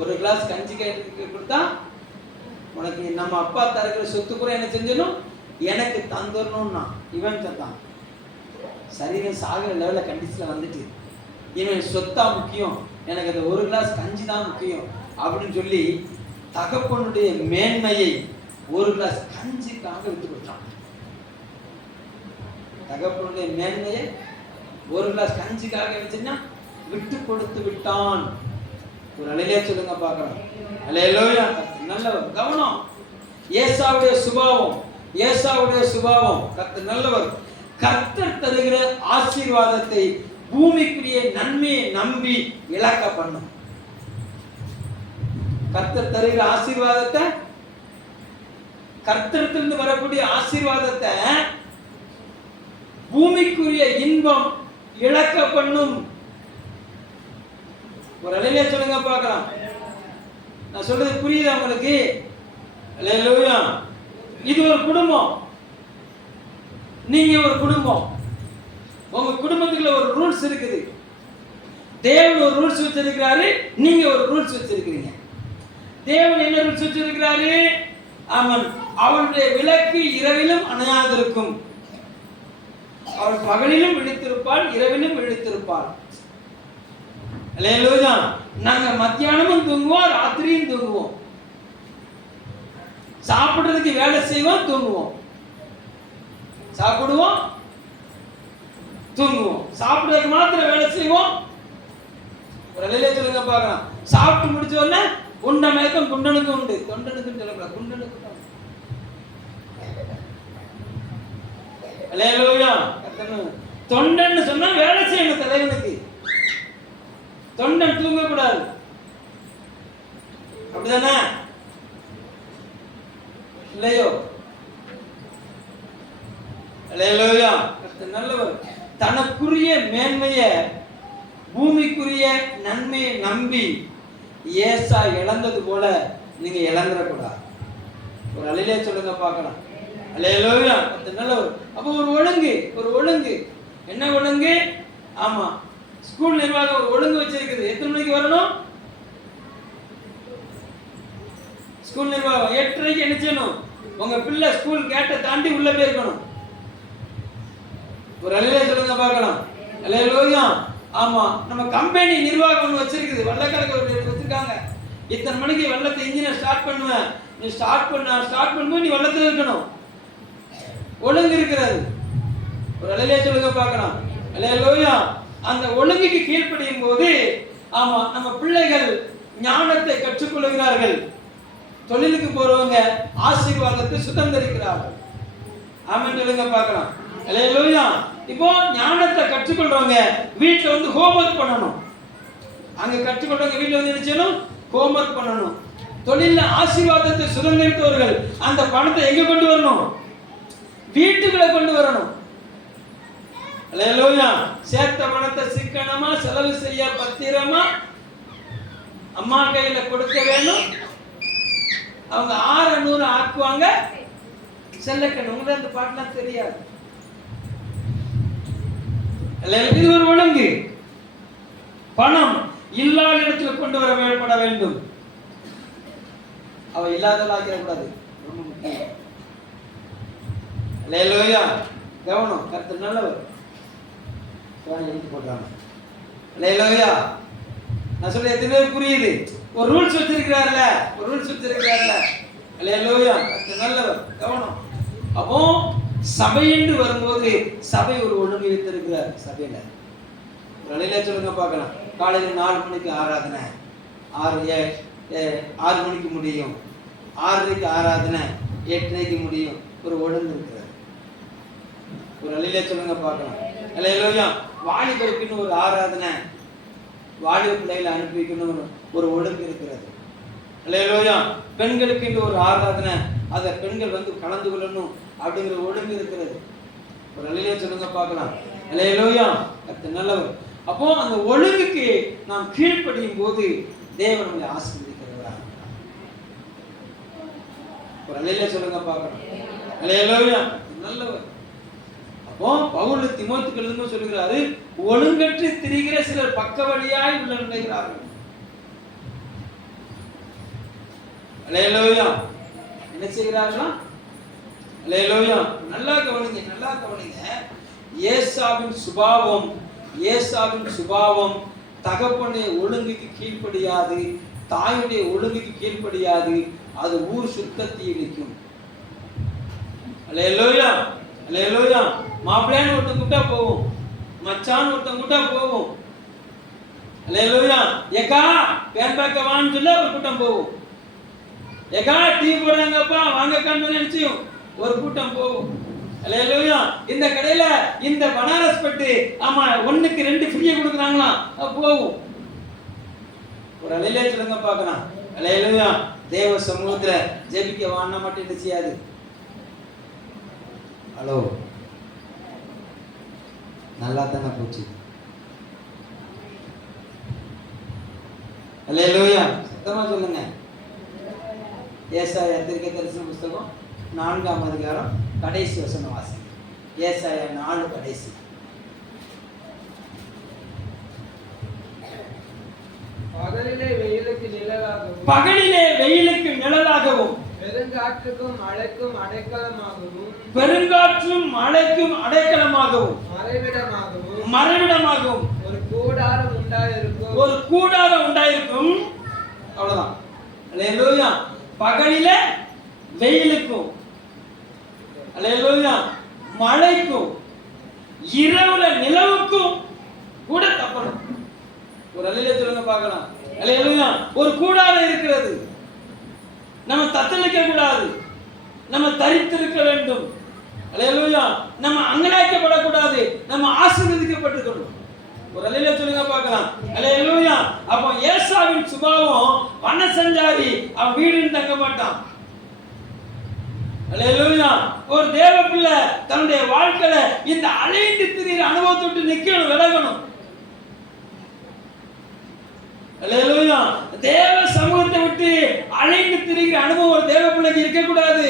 ஒரு கிளாஸ் கஞ்சி கொடுத்தா உனக்கு நம்ம அப்பா தருகிற சொத்து பூரா என்ன செஞ்சணும், எனக்கு தந்துடணும்னா இவன் தந்தான். சரீரம் சாகிற லெவலில் கண்டிஷன்ல வந்துட்டு இவன் சொத்தா முக்கியம், எனக்கு அந்த ஒரு கிளாஸ் கஞ்சி தான் முக்கியம் அப்படின்னு சொல்லி தகப்பனுடைய மேன்மையை ஒரு கிளாஸ் கஞ்சிக்காக விட்டு கொடுத்தான். தகப்பனுடைய மேன்மையை ஒரு கிளாஸ் கஞ்சிக்காக வச்சுன்னா விட்டு கொடுத்து விட்டான். ஒரு அலையிலே சொல்லுங்க பார்க்கலாம். அல்லேலூயா. நல்லவர். கவனம். ஏசாவுடைய சுபாவம், ஏசாவுடைய சுபாவம். கர்த்தர் நல்லவர். கர்த்தர் தருகிற ஆசீர்வாதத்தை பூமிக்குரிய நன்மையை நம்பி இழக்க பண்ணும். கர்த்தர் தருகிற ஆசீர்வாதத்தை, கர்த்தரிலிருந்து வரக்கூடிய ஆசீர்வாதத்தை பூமிக்குரிய இன்பம் இழக்க பண்ணும். ஒரு அலையிலே சொல்லுங்க பார்க்கலாம். நான் சொல்றது புரியுதா உங்களுக்கு? அல்லேலூயா. இது ஒரு குடும்பம், நீங்க ஒரு குடும்பம். உங்க குடும்பத்துக்குள்ள ஒரு ரூல்ஸ் இருக்குது. தேவன் ஒரு ரூல்ஸ் வச்சிருக்கிறாரு, நீங்க ஒரு ரூல்ஸ் வச்சிருக்கீங்க. தேவன் என்ன ரூல்ஸ் வச்சிருக்கிறாரு? அவன் அவனுடைய விளக்கு இரவிலும் அணையாதிருக்கும். அவள் பகலிலும் விழித்திருப்பாள், இரவிலும் விழித்திருப்பாள். அல்லேலூயா. நாங்க மத்தியானமும் தூங்குவோம், ராத்திரியும் தூங்குவோம். சாப்பிடுறதுக்கு வேலை செய்வோம், தூங்குவோம். சாப்பிடுவோம், தூங்குவோம். சாப்பிடுறதுக்கு மாத்திரம் வேலை செய்வோம். ஒரு அலையிலே சொல்லுங்க பார்க்கலாம். சாப்பிட்டு முடிச்ச உடனே உண்ட மயக்கம் குண்டனுக்கு உண்டு, தொண்டனுக்கு சொல்லக்கூடாது, குண்டனுக்கு. அல்லேலூயா. தொண்டன் சொன்னா வேலை செய்யணும் தலைவனுக்கு. தொண்டன் தூங்க கூடாது, அப்படிதானே? இல்லையோ? அல்லேலூயா. கர்த்தர் நல்லவர். தனக்குரிய மேன்மையை, பூமிக்குரிய நன்மையை நம்பி ஏசா இழந்தது போல நீங்க இழந்துடக்கூடாது. ஒரு அல்லேலூயா சொல்லுங்க பார்க்கலாம். அல்லேலூயா. கர்த்தர் நல்லவர். அப்போ ஒரு ஒழுங்கு என்ன ஒழுங்கு? ஆமா, ஸ்கூல் நிர்வாகம் ஒரு ஒழுங்கு வச்சிருக்குது. எத்தனை மணிக்கு வரணும்? ஸ்கூல் நிர்வாகம் 8:30க்கு என்ன செய்யணும்? உங்க பிள்ளை ஸ்கூல் கேட்டை தாண்டி உள்ள போயிருக்கணும். ஒரு அல்லேலூயா சொல்லுங்க பார்க்கலாம். அல்லேலூயா. ஆமா, நம்ம கம்பெனி நிர்வாகம் ஒன்று வச்சிருக்குது. வெள்ளக்கணக்கு வச்சிருக்காங்க. இத்தனை மணிக்கு வெள்ளத்தை இன்ஜினை ஸ்டார்ட் பண்ணுவேன். நீ ஸ்டார்ட் பண்ணும்போது நீ வெள்ளத்தில் இருக்கணும். ஒழுங்கு இருக்கிறது. ஒரு அல்லேலூயா சொல்லுங்க பார்க்கலாம். அல்லேலூயா. அந்த ஒழுங்குக்கு கீழ்ப்படியும் போது ஆமா, நம்ம பிள்ளைகள் ஞானத்தை கற்றுக்கொள்கிறார்கள். தொழிலுக்கு போறவங்க ஆசீர்வாதத்தை சுதந்திரிக்கிறார்கள். ஆமென் சொல்லுங்க பார்க்கலாம். அல்லேலூயா. இப்போ ஞானத்தை கற்றுக்கொள்றவங்க வீட்டுல வந்து ஹோம்வொர்க் பண்ணணும். அங்க கற்றுக்கொள்றவங்க வீட்டுல வந்து என்ன செய்யணும்? ஹோம்வொர்க் பண்ணணும். தொழில ஆசீர்வாதத்தை சுதந்திரித்தவர்கள் அந்த பணத்தை எங்க கொண்டு வரணும்? வீட்டுக்குள்ள கொண்டு வரணும். அல்லேலூயா. சேர்த்த பணத்தை சிக்கனமா செலவு செய்ய பத்திரமா அம்மா கையில கொடுக்க வேணும். அவங்க 600 ஆக்குவாங்க. செல்லக்கணும். உங்களுக்கு அந்த பாட்டுலாம் தெரியாது. இது ஒரு ஒழுங்கு. பணம் இல்லாத இடத்துல கொண்டு வரப்பட வேண்டும். அவ இல்லாதவளா ஆக்கிடக்கூடாது. ரொம்ப முக்கியம். அல்லேலூயா. கவனம். கர்த்தர் நல்லவர். எழுதி போடுறாங்க. அல்லேலூயா. நான் சொல்ல எத்தனை பேர் புரியுது? ஒரு ரூல்ஸ் வச்சிருக்கிறார்ல. அல்லேலூயா. கர்த்தர் நல்லவர். கவனம். அப்போ சபை என்று வரும்போது சபை ஒரு ஒழுங்கு வைத்திருக்கிறார். சபையில ஒரு அல்லேலூயா சொல்லுங்க பார்க்கலாம். காலையில 4 மணிக்கு ஆராதனை, 6 மணிக்கு முடியும். 6:30க்கு ஆராதனை, 8:30க்கு முடியும். ஒரு ஒழுங்கு இருக்கிறார். ஒரு அல்லேலூயா சொல்லுங்க பார்க்கலாம். அல்லேலூயா. வாலிபருக்குன்னு ஒரு ஆராதனை, வாலிப பிள்ளைகளை அனுப்பி வைக்கணும். ஒரு ஒழுங்கு இருக்கிறது. அல்லேலூயா. பெண்களுக்கு ஒரு ஆராதனை, அதை பெண்கள் வந்து கலந்து கொள்ளணும் அப்படிங்கிற ஒழுங்கு இருக்கிறது. ஒரு அல்லேலூயா சொல்லுங்க பார்க்கலாம். அல்லேலூயா. கர்த்தர் நல்லவர். அப்போ அந்த ஒழுங்குக்கு நாம் கீழ்ப்படியும் போது தேவன் நம்மை ஆசீர்வதிக்கிறவராக இருக்கிறார். ஒரு அல்லேலூயா சொல்லுங்க பார்க்கலாம். அல்லேலூயா. நல்லவர். அப்போ பவுல் தீமோத்தேயுக்கு எழுதும்போது சொல்லுகிறாரு, ஒழுங்கற்று திரிகிற சிலர் பக்க வழியாய் உள்ள நுழைகிறார்கள். அல்லேலூயா. என்ன செய்கிறார்களா? அல்லேலூயா. நல்லா கவனிங்க. ஏசாவின் சுபாவம் தகப்பனுடைய ஒழுங்குக்கு கீழ்ப்படியாது, தாயுடைய ஒழுங்குக்கு கீழ்ப்படியாது. அது ஊர் சுத்தத்தை இடிக்கும். அல்லேலூயா. அல்லேலூயா. மாப்பிள்ளைன்னு ஒருத்தன் கூட்டா போவோம், மச்சான் ஒருத்தன் கூட்டா போவோம். அல்லேலூயா. ஏக்கா பேன்பேக்க வான்னு சொல்ல ஒரு கூட்டம் போவோம். ஏக்கா டீ போடுறாங்கப்பா வாங்கக்கான்னு நினைச்சியும் ஒரு கூட்டம் போவோம். அல்லேலூயா. இந்த கடையில இந்த பனாரஸ் பட்டு ஆமா 1க்கு 2 ஃப்ரீயா கொடுக்குறாங்களா போவோம். ஒரு அல்லேலூயா சொல்லுங்க பார்க்கலாம். அல்லேலூயா. தேவ சமூகத்துல ஜெபிக்க வான்னா மட்டும் என்ன செய்யாது. ஹலோ, நல்லா தானே போச்சு? அல்லேலூயா. சத்தமா சொல்லுங்க. ஏசாயா தீர்க்கதரிசன புத்தகம் 4ஆம் அதிகாரம் கடைசி வசனம் வாசி. ஏசாயா 4 கடைசி. பகலிலே வெயிலுக்கு நிழலாகவும் பெருங்காற்றுக்கும் மழைக்கும் அடைக்கலமாகவும் மறைவிடமாகவும் ஒரு கூடாரம் உண்டாயிருக்கும். அவ்வளவுதான். அல்லேலூயா. பகலில வெயிலுக்கும், அல்லேலூயா, மழைக்கும், இரவுல நிலவுக்கும் கூட தப்பணும். ஒரு அல்லேலூயா சொல்லுங்க பார்க்கலாம். அல்லேலூயா. ஒரு கூடாரம் இருக்கிறது. நம்ம தத்தளிக்க கூடாது. நம்ம தரித்திருக்க வேண்டும். அல்லேலூயா. நம்ம அங்கலாய்க்கப்படக்கூடாது. நம்ம ஆசீர்வதிக்கப்பட்டிருக்கணும். ஒரு அல்லேலூயா சொல்லுங்க பார்க்கலாம். அல்லேலூயா. அப்போ ஏசாவின் சுபாவம் வனசஞ்சாரி. அவன் வீடுன்னு தங்க மாட்டான். அல்லேலூயா. ஒரு தேவ பிள்ளை தன்னுடைய வாழ்க்கையில இந்த அலைந்து திரிகிற அனுபவத்தை விட்டு நிக்கணும், விலகணும். அல்லேலூயா. தேவ சமூகத்தை விட்டு அலைந்து திரிகிற அனுபவம் ஒரு தேவ பிள்ளைக்கு இருக்க கூடாது.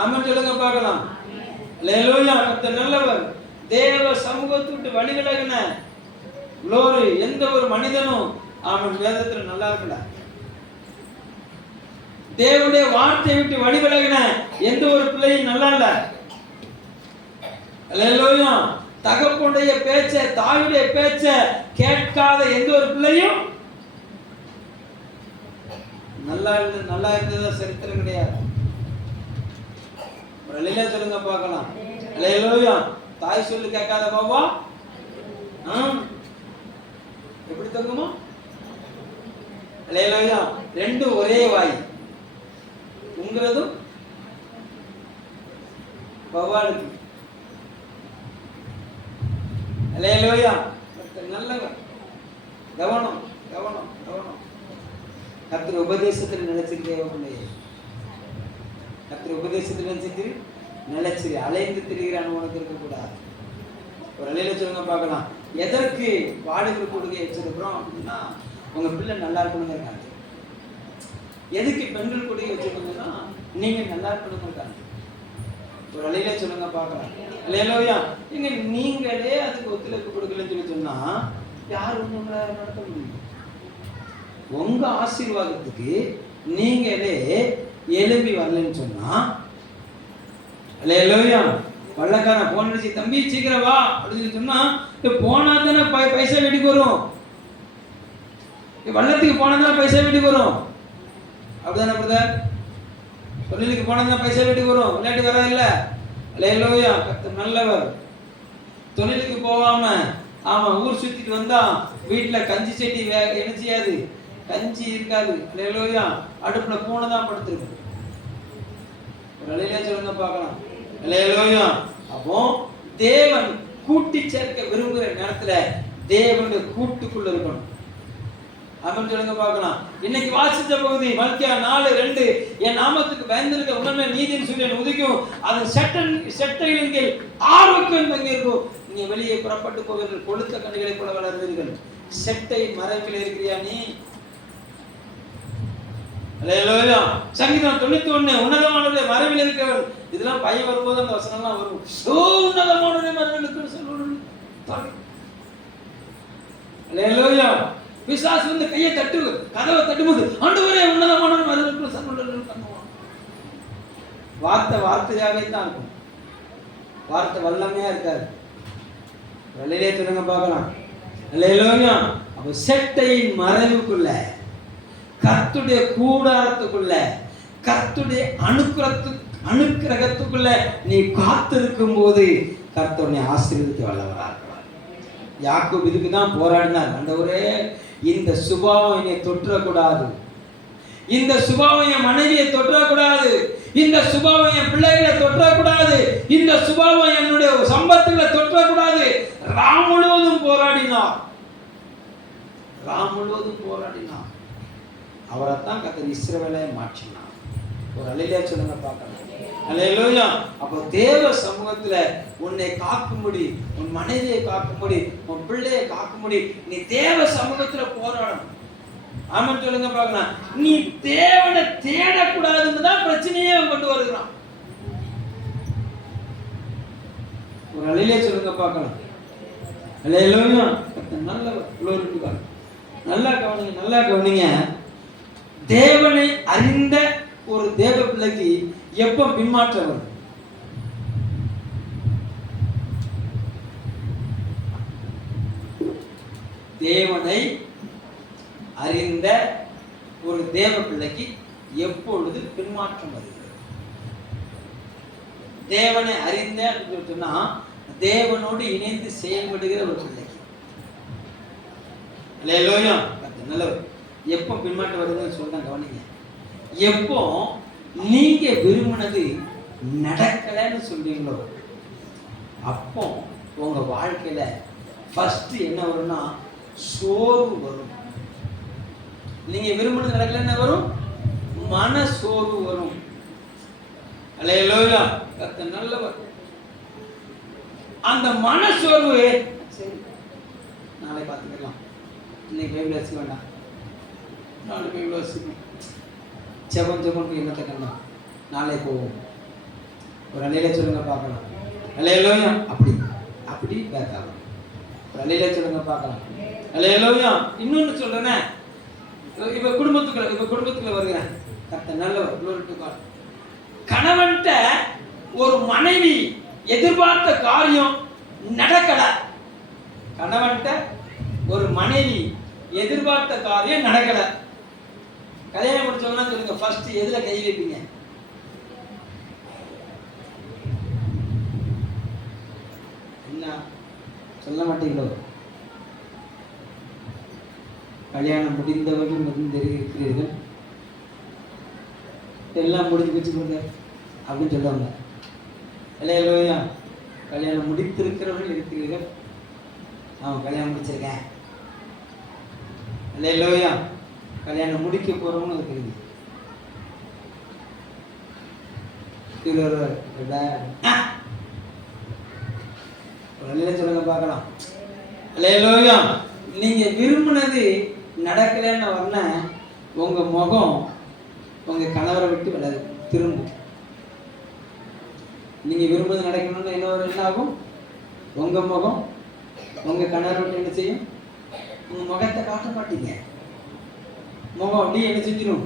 ஆமென் சொல்லுங்க பார்க்கலாம். அல்லேலூயா. கர்த்தர் நல்லவர். தேவ சமூகத்தை விட்டு வழி விலகின எந்த ஒரு மனிதனும் ஆமென் வேதத்துல நல்லா இருக்கல. தேவனுடைய வார்த்தையை விட்டு வழி விலகின எந்த ஒரு பிள்ளையும் நல்லா இல்ல. அல்லேலூயா. தகப்பனுடைய பேச்ச, தாயுடைய பேச்ச கேட்காத எந்த ஒரு பிள்ளையும் நல்லா இருந்ததா சரித்திரம் கிடையாது. ஒரு அல்லேலூயா சொல்லுங்க பார்க்கலாம். அல்லேலூயா. தாய் சொல்லு கேட்காத பாப்பா எப்படி தங்குமா? அல்லேலூயா. ரெண்டும் ஒரே வாய், உங்கிறதும் பவானுக்கு. அல்லேலூயா. நல்லவன். கவனம் கவனம் கவனம். கர்த்தர் உபதேசத்தில் நினைச்சிருக்கே, கர்த்தர் உபதேசத்தில் நினைச்சிட்டு நினைச்சு அலைந்து திரிகிற அனுபவம் இருக்கக்கூடாது. ஒரு அலையில சொல்லுங்க பார்க்கலாம். எதற்கு வாடகை கொடுக்க வச்சிருக்கிறோம் அப்படின்னா உங்க பிள்ளை நல்லா இருக்கணும்னு இருக்காங்க. எதுக்கு பெண்கள் கொடுக்க வச்சிருக்கோம்னா நீங்க நல்லா இருக்கணும்னு இருக்காங்க. ஒரு அலையில சொல்லுங்க பார்க்கலாம். அல்லேலூயா. நீங்க நீங்களே அதுக்கு ஒத்துழைப்பு கொடுக்கலன்னு சொல்லி சொன்னா யார் உங்களை நடத்த முடியும்? உங்க ஆசீர்வாதத்துக்கு நீங்களே எழுப்பி வரலன்னு சொன்னா, அல்லேலூயா, வள்ளக்கார போன் அடிச்சு தம்பி சீக்கிரம் வா அப்படின்னு சொன்னா போனா தானே பைசா வீட்டுக்கு வரும். வள்ளத்துக்கு போனா தானே பைசா வீட்டுக்கு வரும். அப்படிதானே பிரதர்? தொழிலுக்கு போனா தான் பைசா வீட்டுக்கு வரும், விளையாட்டு வர இல்ல. அல்லேலூயா. கர்த்தர் நல்லவர். தொழிலுக்கு போகாம ஆமா ஊர் சுத்திட்டு வந்தா வீட்டுல கஞ்சி சட்டி என்ன செய்யாது, கஞ்சி இருக்காது. அல்லேலூயா. அடுப்புல பூனைதான் படுத்திருக்கு. ஒரு அல்லேலூயா சொல்லுங்க பார்க்கலாம். அல்லேலூயா. அப்போ தேவன் கூட்டி சேர்க்க விரும்புகிற நேரத்துல தேவனுடைய கூட்டுக்குள்ள இருக்கணும். ஆமென் சொல்லுங்க பார்க்கலாம். இன்னைக்கு வாசித்த பகுதி மல்கியா 4:2, என் நாமத்துக்கு பயந்திருக்க உடனே நீதியின் சூரியன் உதிக்கும், அதன் செட்டைகளின் கீழ் ஆரோக்கியம் தங்கி இருக்கும். நீங்க வெளியே புறப்பட்டு போவீர்கள், கொளுத்த கண்களை போல வளர்வீர்கள். செட்டை மறைவில் இருக்கிறியா நீ? அல்லேலூயா. சங்கீதம் 91, உன்னதமானவருடைய மறைவில் இருக்கிறவன். இதெல்லாம் பையன் வரும்போது அந்த வசனம்லாம் வரும். உன்னதமானவருடைய மறைவில் இருக்கிற சொல்லுங்க. அல்லேலூயா. பிசாசு வந்து கையை தட்டு, கதவை தட்டும்போது ஆண்டவரே உன்னதமானவர் மறைவில் இருக்கிற சொல்லுங்க பண்ணுவான். வார்த்தையாவே தான் இருக்கும், வார்த்தை வல்லமையா இருக்காது. வெளியே சொல்லுங்க பார்க்கலாம். அல்லேலூயா. அப்ப செட்டையின் மறைவுக்குள்ள, கர்த்தருடைய கூடாரத்துக்குள்ள, கர்த்தருடைய அனுக்கிரகத்துக்குள்ள நீ காத்திருக்கும் போது கர்த்தருடைய ஆசீர்வாதத்தை வல்லவராக இருக்கிறார். யாக்கோபு இதுக்கு தான் போராடினார். ஆண்டவரே, இந்த சுபாவம் என்னை தொற்றக்கூடாது, இந்த சுபாவம் என் மனைவியை தொற்றக்கூடாது, இந்த சுபாவம் என் பிள்ளைகளை தொற்றக்கூடாது, இந்த சுபாவம் என்னுடைய சம்பத்துகளை தொற்றக்கூடாது. ராம் முழுவதும் போராடினார். அவரைத்தான் கர்த்தர் இஸ்ரவேலை மாற்றினார். ஒரு அல்லேலூயா சொல்லுங்க பார்க்கலாம். அல்லேலூயா. அப்போ தேவ சமூகத்துல உன்னை காக்கும்படி, உன் மனைவியை காக்கும்படி, உன் பிள்ளையை காக்கும்படி நீ தேவ சமூகத்துல போராடணும். ஆமென் சொல்லுங்க பார்க்கலாம். நீ தேவனை தேடக்கூடாதுன்னு தான் பிரச்சனையே கொண்டு வருகிறான். ஒரு அல்லேலூயா சொல்லுங்க பார்க்கலாம். அல்லேலூயா. நல்ல நல்லா கவனிங்க. தேவனை அறிந்த ஒரு தேவ பிள்ளைக்கு எப்ப பின்மாற்றம் வரும்? தேவனை அறிந்த ஒரு தேவ பிள்ளைக்கு எப்பொழுது பின்மாற்றம் வருகிறது? தேவனை அறிந்த சொன்னா தேவனோடு இணைந்து செயல்படுகிற ஒரு பிள்ளைக்கு. அல்லேலூயா. நல்லவர். எப்போ பின்மாற்றம் வருதுன்னு சொல்றேன் கவனிங்க. எப்போ நீங்க விரும்பினது நடக்கலைன்னு சொல்றீங்களோ அப்போ உங்க வாழ்க்கையில ஃபர்ஸ்ட் என்ன வரும்னா சோர்வு வரும். நீங்க விரும்பினது நடக்கல என்ன வரும்? மன சோர்வு வரும். அல்லேலூயா. கர்த்தர் நல்லவர். அந்த மனசோர்வு சரி நாளை பார்த்துக்கலாம், இன்னைக்கு பைபிள் வாசிக்க வேண்டாம், நாளைக்கு பைபிள் வாசிக்கணும், ஜெபம் என்னத்தை கண்டோம், நாளை போவோம், ஒரு அலையில சொல்லுங்க பார்க்கலாம். அல்லேலூயா. அப்படி அப்படி பேக் ஆகும். ஒரு அலையில சொல்லுங்க பார்க்கலாம். அல்லேலூயா. இன்னொன்னு சொல்றேனே, இப்ப குடும்பத்துக்குள்ள வருகிறேன். கர்த்தர் நல்லவர். glory to God. கணவன்கிட்ட ஒரு மனைவி எதிர்பார்த்த காரியம் நடக்கல. கணவன்கிட்ட ஒரு மனைவி எதிர்பார்த்த காரியம் நடக்கல. கல்யாணம் முடிச்சவங்க சொல்லுங்க, ஃபர்ஸ்ட் எதுல கை வைப்பீங்க? என்ன சொல்ல மாட்டீங்களோ? கல்யாணம் முடிந்தவர்கள் இருக்கிறீர்கள், எல்லாம் முடிஞ்சு வச்சுக்கோங்க அப்படின்னு சொல்லுவாங்க. அல்லேலூயா. கல்யாணம் முடித்திருக்கிறவர்கள் இருக்கிறீர்கள், அவன் கல்யாணம் முடிச்சிருக்கேன். அல்லேலூயா. கல்யாணம் முடிக்க போறவங்க இருக்கிறீங்க. சொல்லுங்க பார்க்கலாம். அல்லேலூயா. நீங்க விரும்பினது நடக்கலன்னு வரன உங்க முகம் உங்க கணவரை விட்டு விலகு திரும்பும். நீங்க விரும்புவது நடக்கணும்னு என்ன ஆகும்? உங்க முகம் உங்க கணவரை விட்டு என்ன செய்யும்? உங்க முகத்தை காட்ட மாட்டீங்க. முகம் அப்படியே என்ன செஞ்சிடும்?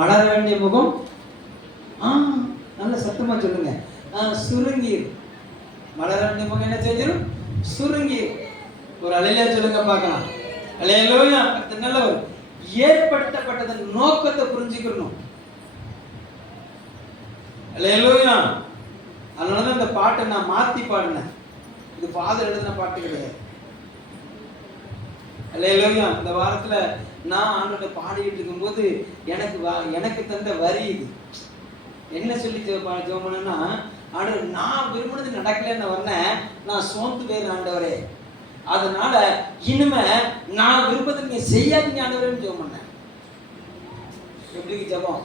மலர வேண்டிய முகம் நல்ல சத்தமா சொல்லுங்க, சுருங்கிடும். மலர வேண்டிய முகம் என்ன செஞ்சிடும்? சுருங்கிடும். ஒரு அலையில சொல்லுங்க பார்க்கலாம். அல்லேலூயா. நல்லவர். ஏற்படுத்தப்பட்டதன் நோக்கத்தை புரிஞ்சுக்கணும். அல்லேலூயா. அதனாலதான் இந்த பாட்டை நான் மாத்தி பாடினேன். இது ஃபாதர் எழுதின பாட்டு கிடையாது. அல்லேலூயா. இந்த வாரத்துல நான் ஆண்டவரை பாடிட்டு இருக்கும்போது எனக்கு தந்த வரி இது. என்ன சொல்லி ஜெபம் பண்ணேன்னா, ஆண்டவர் நான் விரும்பினது நடக்கலன்னு வரேன், நான் சோர்ந்து போயிடுறேன் ஆண்டவரே, அதனால இனிமே நான் விருப்பத்தை நீங்க செய்யாதீங்க ஆண்டவரேன்னு ஜெபம் பண்ணேன். எப்படி ஜெபம்?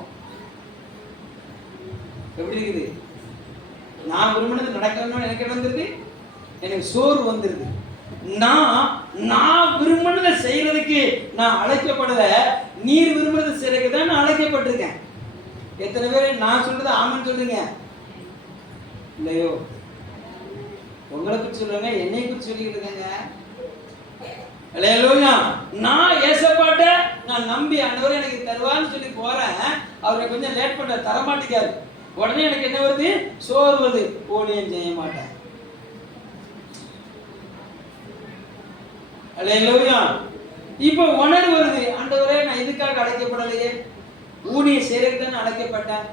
எப்படி இருக்குது? நான் விரும்பினது நடக்கணும்னு எனக்கு என்ன வந்துருக்கு? எனக்கு சோறு வந்துருக்கு. நான் விரும்பினதை செய்யறதுக்கு நான் அழைக்கப்படல, நீர் விரும்பினதை செய்யறதுக்கு தான் நான் அழைக்கப்பட்டிருக்கேன். எத்தனை பேர் நான் சொல்றது ஆமன் சொல்றீங்க? இல்லையோ? உங்களை குறிச்சு சொல்லுங்க, என்னை குறிச்சு சொல்லிட்டு இருக்காங்க. அல்லேலூயா. நான் ஏசப்பாட்ட நான் நம்பி ஆண்டவரே எனக்கு தருவான்னு சொல்லி போறேன், அவரை கொஞ்சம் லேட் பண்ண தரமாட்டேங்காரு. உடனே எனக்கு என்ன வருது? சோறு வருது. ஊழியம் செய்ய மாட்டேன். அல்லேலூயா. இப்போ உணர்வு வருது, ஆண்டவரே நான் இதுக்காக அழைக்கப்படலையே, ஊழியம் செய்யறதுக்கு தானே அழைக்கப்பட்டேன்.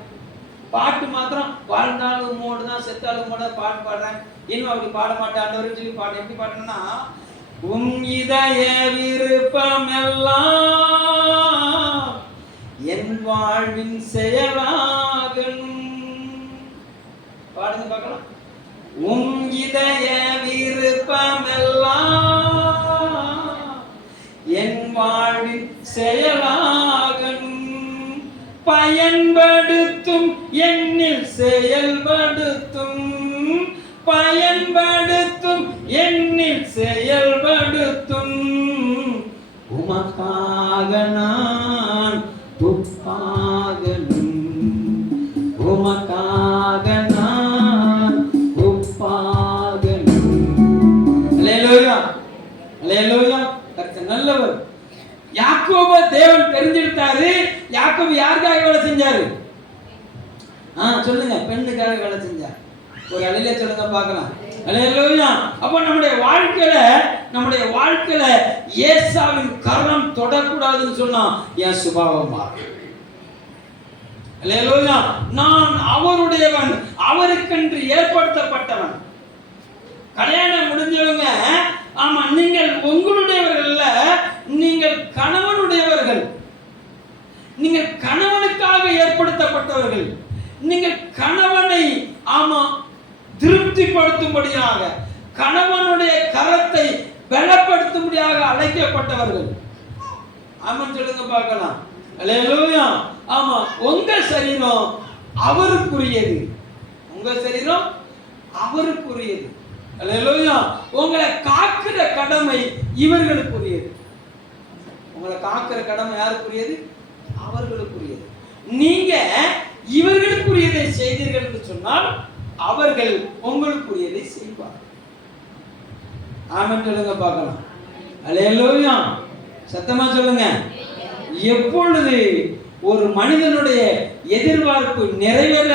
பாட்டு மாத்திரம் வாழ்ந்தாலும் உம்மோடு தான் செத்தாலும் உம்மோடு பாட்டு பாடுறேன், இன்னும் அப்படி பாட மாட்டேன் ஆண்டவரேன்னு சொல்லி பாடு. எப்படி பாடணும்னா, உம் இதய விருப்பம் எல்லாம் என் வாழ்வின் செயலாகணும். பாடுங்க பார்க்கலாம். உம் இதய விருப்பம் எல்லாம் என் வாழ்வின் செயலாகணும், பயன்படுத்தும் என்னில் செயல்படுத்தும், பயன்படுத்தும் என்னில் செயல்படுத்தும், உமக்காக நான் உப்பாகணும், உமக்காக நான் உப்பாகணும். அல்லேலூயா. அல்லேலூயா. கர்த்தர் நல்லவர். யாக்கோப தேவன் தெரிஞ்செடுத்தாரு. யாக்கோபு யாருக்காக வேலை செஞ்சாரு? சொல்லுங்க. பெண்ணுக்காக வேலை செஞ்சார். ஒரு அலையில சொல்லுங்க பார்க்கலாம். அல்லேலூயா. அப்ப நம்முடைய வாழ்க்கையில ஏசாவின் கரம் தொடக்கூடாதுன்னு சொன்னா என் சுபாவம் மாறும். அல்லேலூயா. நான் அவருடையவன், அவருக்கென்று ஏற்படுத்தப்பட்டவன். கல்யாணம் முடிஞ்சவங்க, ஆமா, நீங்கள் உங்களுடையவர்கள் அல்ல, நீங்கள் கணவனுடையவர்கள். நீங்கள் கணவனுக்காக ஏற்படுத்தப்பட்டவர்கள். நீங்கள் கணவனை ஆமா திருப்திப்படுத்தும்படியாக, கணவனுடைய கரத்தை பலப்படுத்தும்படியாக அழைக்கப்பட்டவர்கள். ஆமாம் சொல்லுங்க பார்க்கலாம். அல்லேலூயா. ஆமா, உங்க சரீரம் அவருக்குரியது. உங்க சரீரம் அவருக்குரியது. அல்லேலூயா. உங்களை காக்கிற கடமை இவர்களுக்குரியது. உங்களை காக்கிற கடமை யாருக்குரியது? அவர்களுக்குரியது. நீங்க இவர்களுக்குரியதை செய்தீர்கள் என்று சொன்னால் அவர்கள் உங்களுக்குரியதை செய்வார். ஆமென் சொல்லுங்க பார்க்கலாம். அல்லேலூயா. சத்தமா சொல்லுங்க. எப்பொழுது ஒரு மனிதனுடைய எதிர்பார்ப்பு நிறைவேற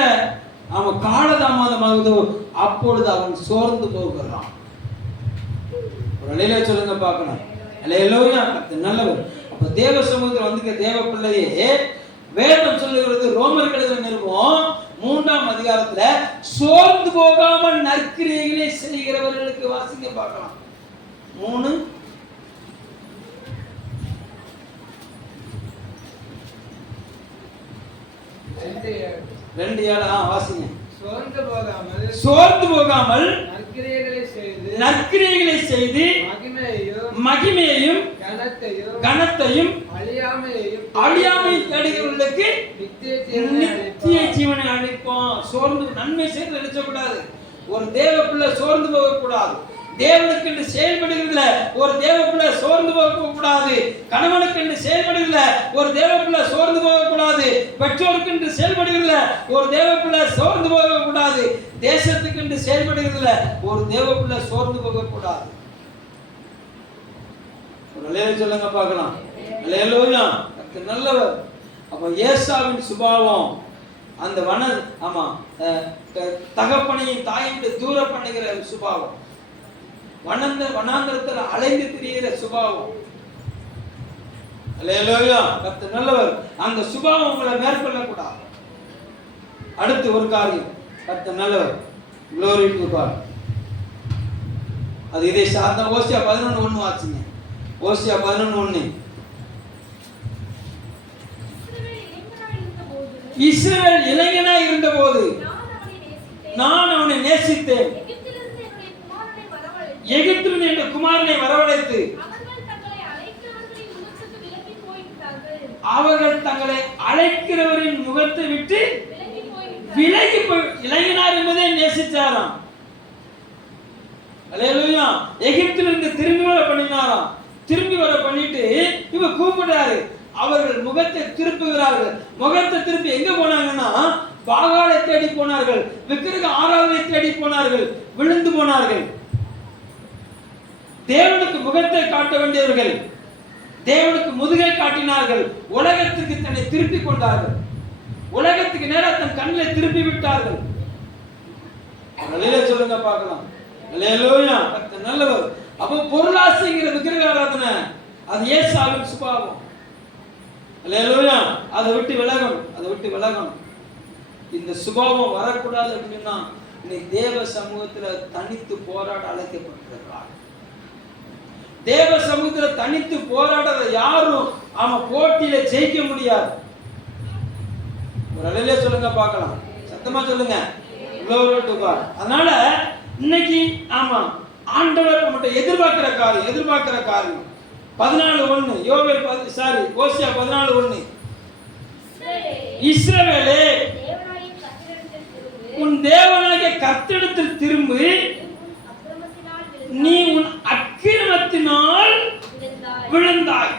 அவன் காலதாமதமாகுதோ அப்பொழுது அவன் சோர்ந்து போகிறான். ஒரு அலையில சொல்லுங்க பார்க்கணும். அல்லேலூயா. நல்லவர். அப்ப தேவ சமூகத்தில் வந்து தேவ பிள்ளையே வேதம் சொல்லுகிறது. ரோமர் எழுதின நிருபம் 3ஆம் அதிகாரத்துல சோர்ந்து போகாமல் நற்கிரியைகளை செய்கிறவர்களுக்கு வாசிங்க பார்க்கலாம். 3 2 வாசிங்க. சோர்ந்து போகாமல் நற்கிரியைகளை செய்து மகிமையையும் கனத்தையும் அழியாமையும் தேடுகிறவர்களுக்கு நித்திய ஜீவனை அளிப்போம். சோர்ந்து நன்மை செய்து நினைச்சக்கூடாது. ஒரு தேவ பிள்ளை சோர்ந்து போகக்கூடாது. தேவனுக்கு என்று செயல்படுகிறதுல ஒரு தேவ பிள்ளை சோர்ந்து போகக்கூடாது. கணவனுக்கு என்று செயல்படுகிறதுல ஒரு தேவ பிள்ளை சோர்ந்து போகக்கூடாது. பெற்றோருக்கு என்று செயல்படுகிறதுல ஒரு தேவ பிள்ளை சோர்ந்து போகக்கூடாது. தேசத்துக்கு என்று செயல்படுகிறதுல ஒரு தேவ பிள்ளை சோர்ந்து போகக்கூடாது. ஒரு அல்லேலூயா சொல்லுங்க பார்க்கலாம். அல்லேலூயா. நல்லவர். அப்ப ஏசாவின் சுபாவம் அந்த தகப்பனையும் தாயும் தூர பண்ணுகிற சுபாவம், வனாந்தரத்தில் அலைந்து திரிகிற சுபாவம். அல்லேலூயா. கர்த்தர் நல்லவர். அந்த சுபாவம் உங்களை மேற்கொள்ள கூடாது. அடுத்து ஒரு காரியம், கர்த்தர் நல்லவர். glory to God. அது இதை சார்ந்த ஓசியா 11:1 வாசிங்க. ஓசியா 11:1. இஸ்ரவேல் இளைஞனாய் இருந்தபோது நான் அவனை நேசித்தேன். எகிப்திலிருந்து என்ற குமாரனை வரவழைத்து அவர்கள் தங்களை அழைக்கிறவரின் முகத்தை விட்டு விலகி போய் இளைஞனார் என்பதை நேசிச்சாராம். அல்லேலூயா. எகிப்திலிருந்து திரும்பி வர பண்ணினாராம். திரும்பி வர பண்ணிட்டு இவ கூப்பிடுறாரு. அவர்கள் முகத்தை திருப்புகிறார்கள். முகத்தை திருப்பி எங்க போனாங்கன்னா பாகாலை தேடி போனார்கள். விக்கிரக ஆராதனை தேடி போனார்கள். விழுந்து போனார்கள். தேவனுக்கு முகத்தை காட்ட வேண்டியவர்கள் தேவனுக்கு முதுகை காட்டினார்கள். உலகத்துக்கு தன்னை திருப்பி கொண்டார்கள். உலகத்துக்கு நேரா தன் கண்ணை திருப்பி விட்டார்கள். அல்லேலூயா சொல்லுங்க பார்க்கலாம். அல்லேலூயா. கர்த்தர் நல்லவர். அப்போ பொருளாசைங்கிற விக்கிரக ஆராதனை அது ஏசாவின் சுபாவம். அல்லேலூயா. அதை விட்டு விலகணும். இந்த சுபாவம் வரக்கூடாது அப்படின்னா இன்னைக்கு தேவ சமூகத்துல தனித்து போராட அழைக்கப்பட்டிருக்கிறார். தேவ சமூகத்தில் தனித்து போராடுறத யாரும் போட்டியில ஜெயிக்க முடியாது. ஒரு அலையிலே சொல்லுங்க பார்க்கலாம். சத்தமா சொல்லுங்க. அதனால இன்னைக்கு ஆண்டவர் நம்மகிட்ட எதிர்பார்க்கிற காரியம் 14:1 யோவேல் ஓசியா 14:1. இஸ்ரவேலே உன் தேவனாகிய கர்த்தரிடத்தில் திரும்பு, நீ உன் அக்கிரமத்தினால் விழுந்தாய்.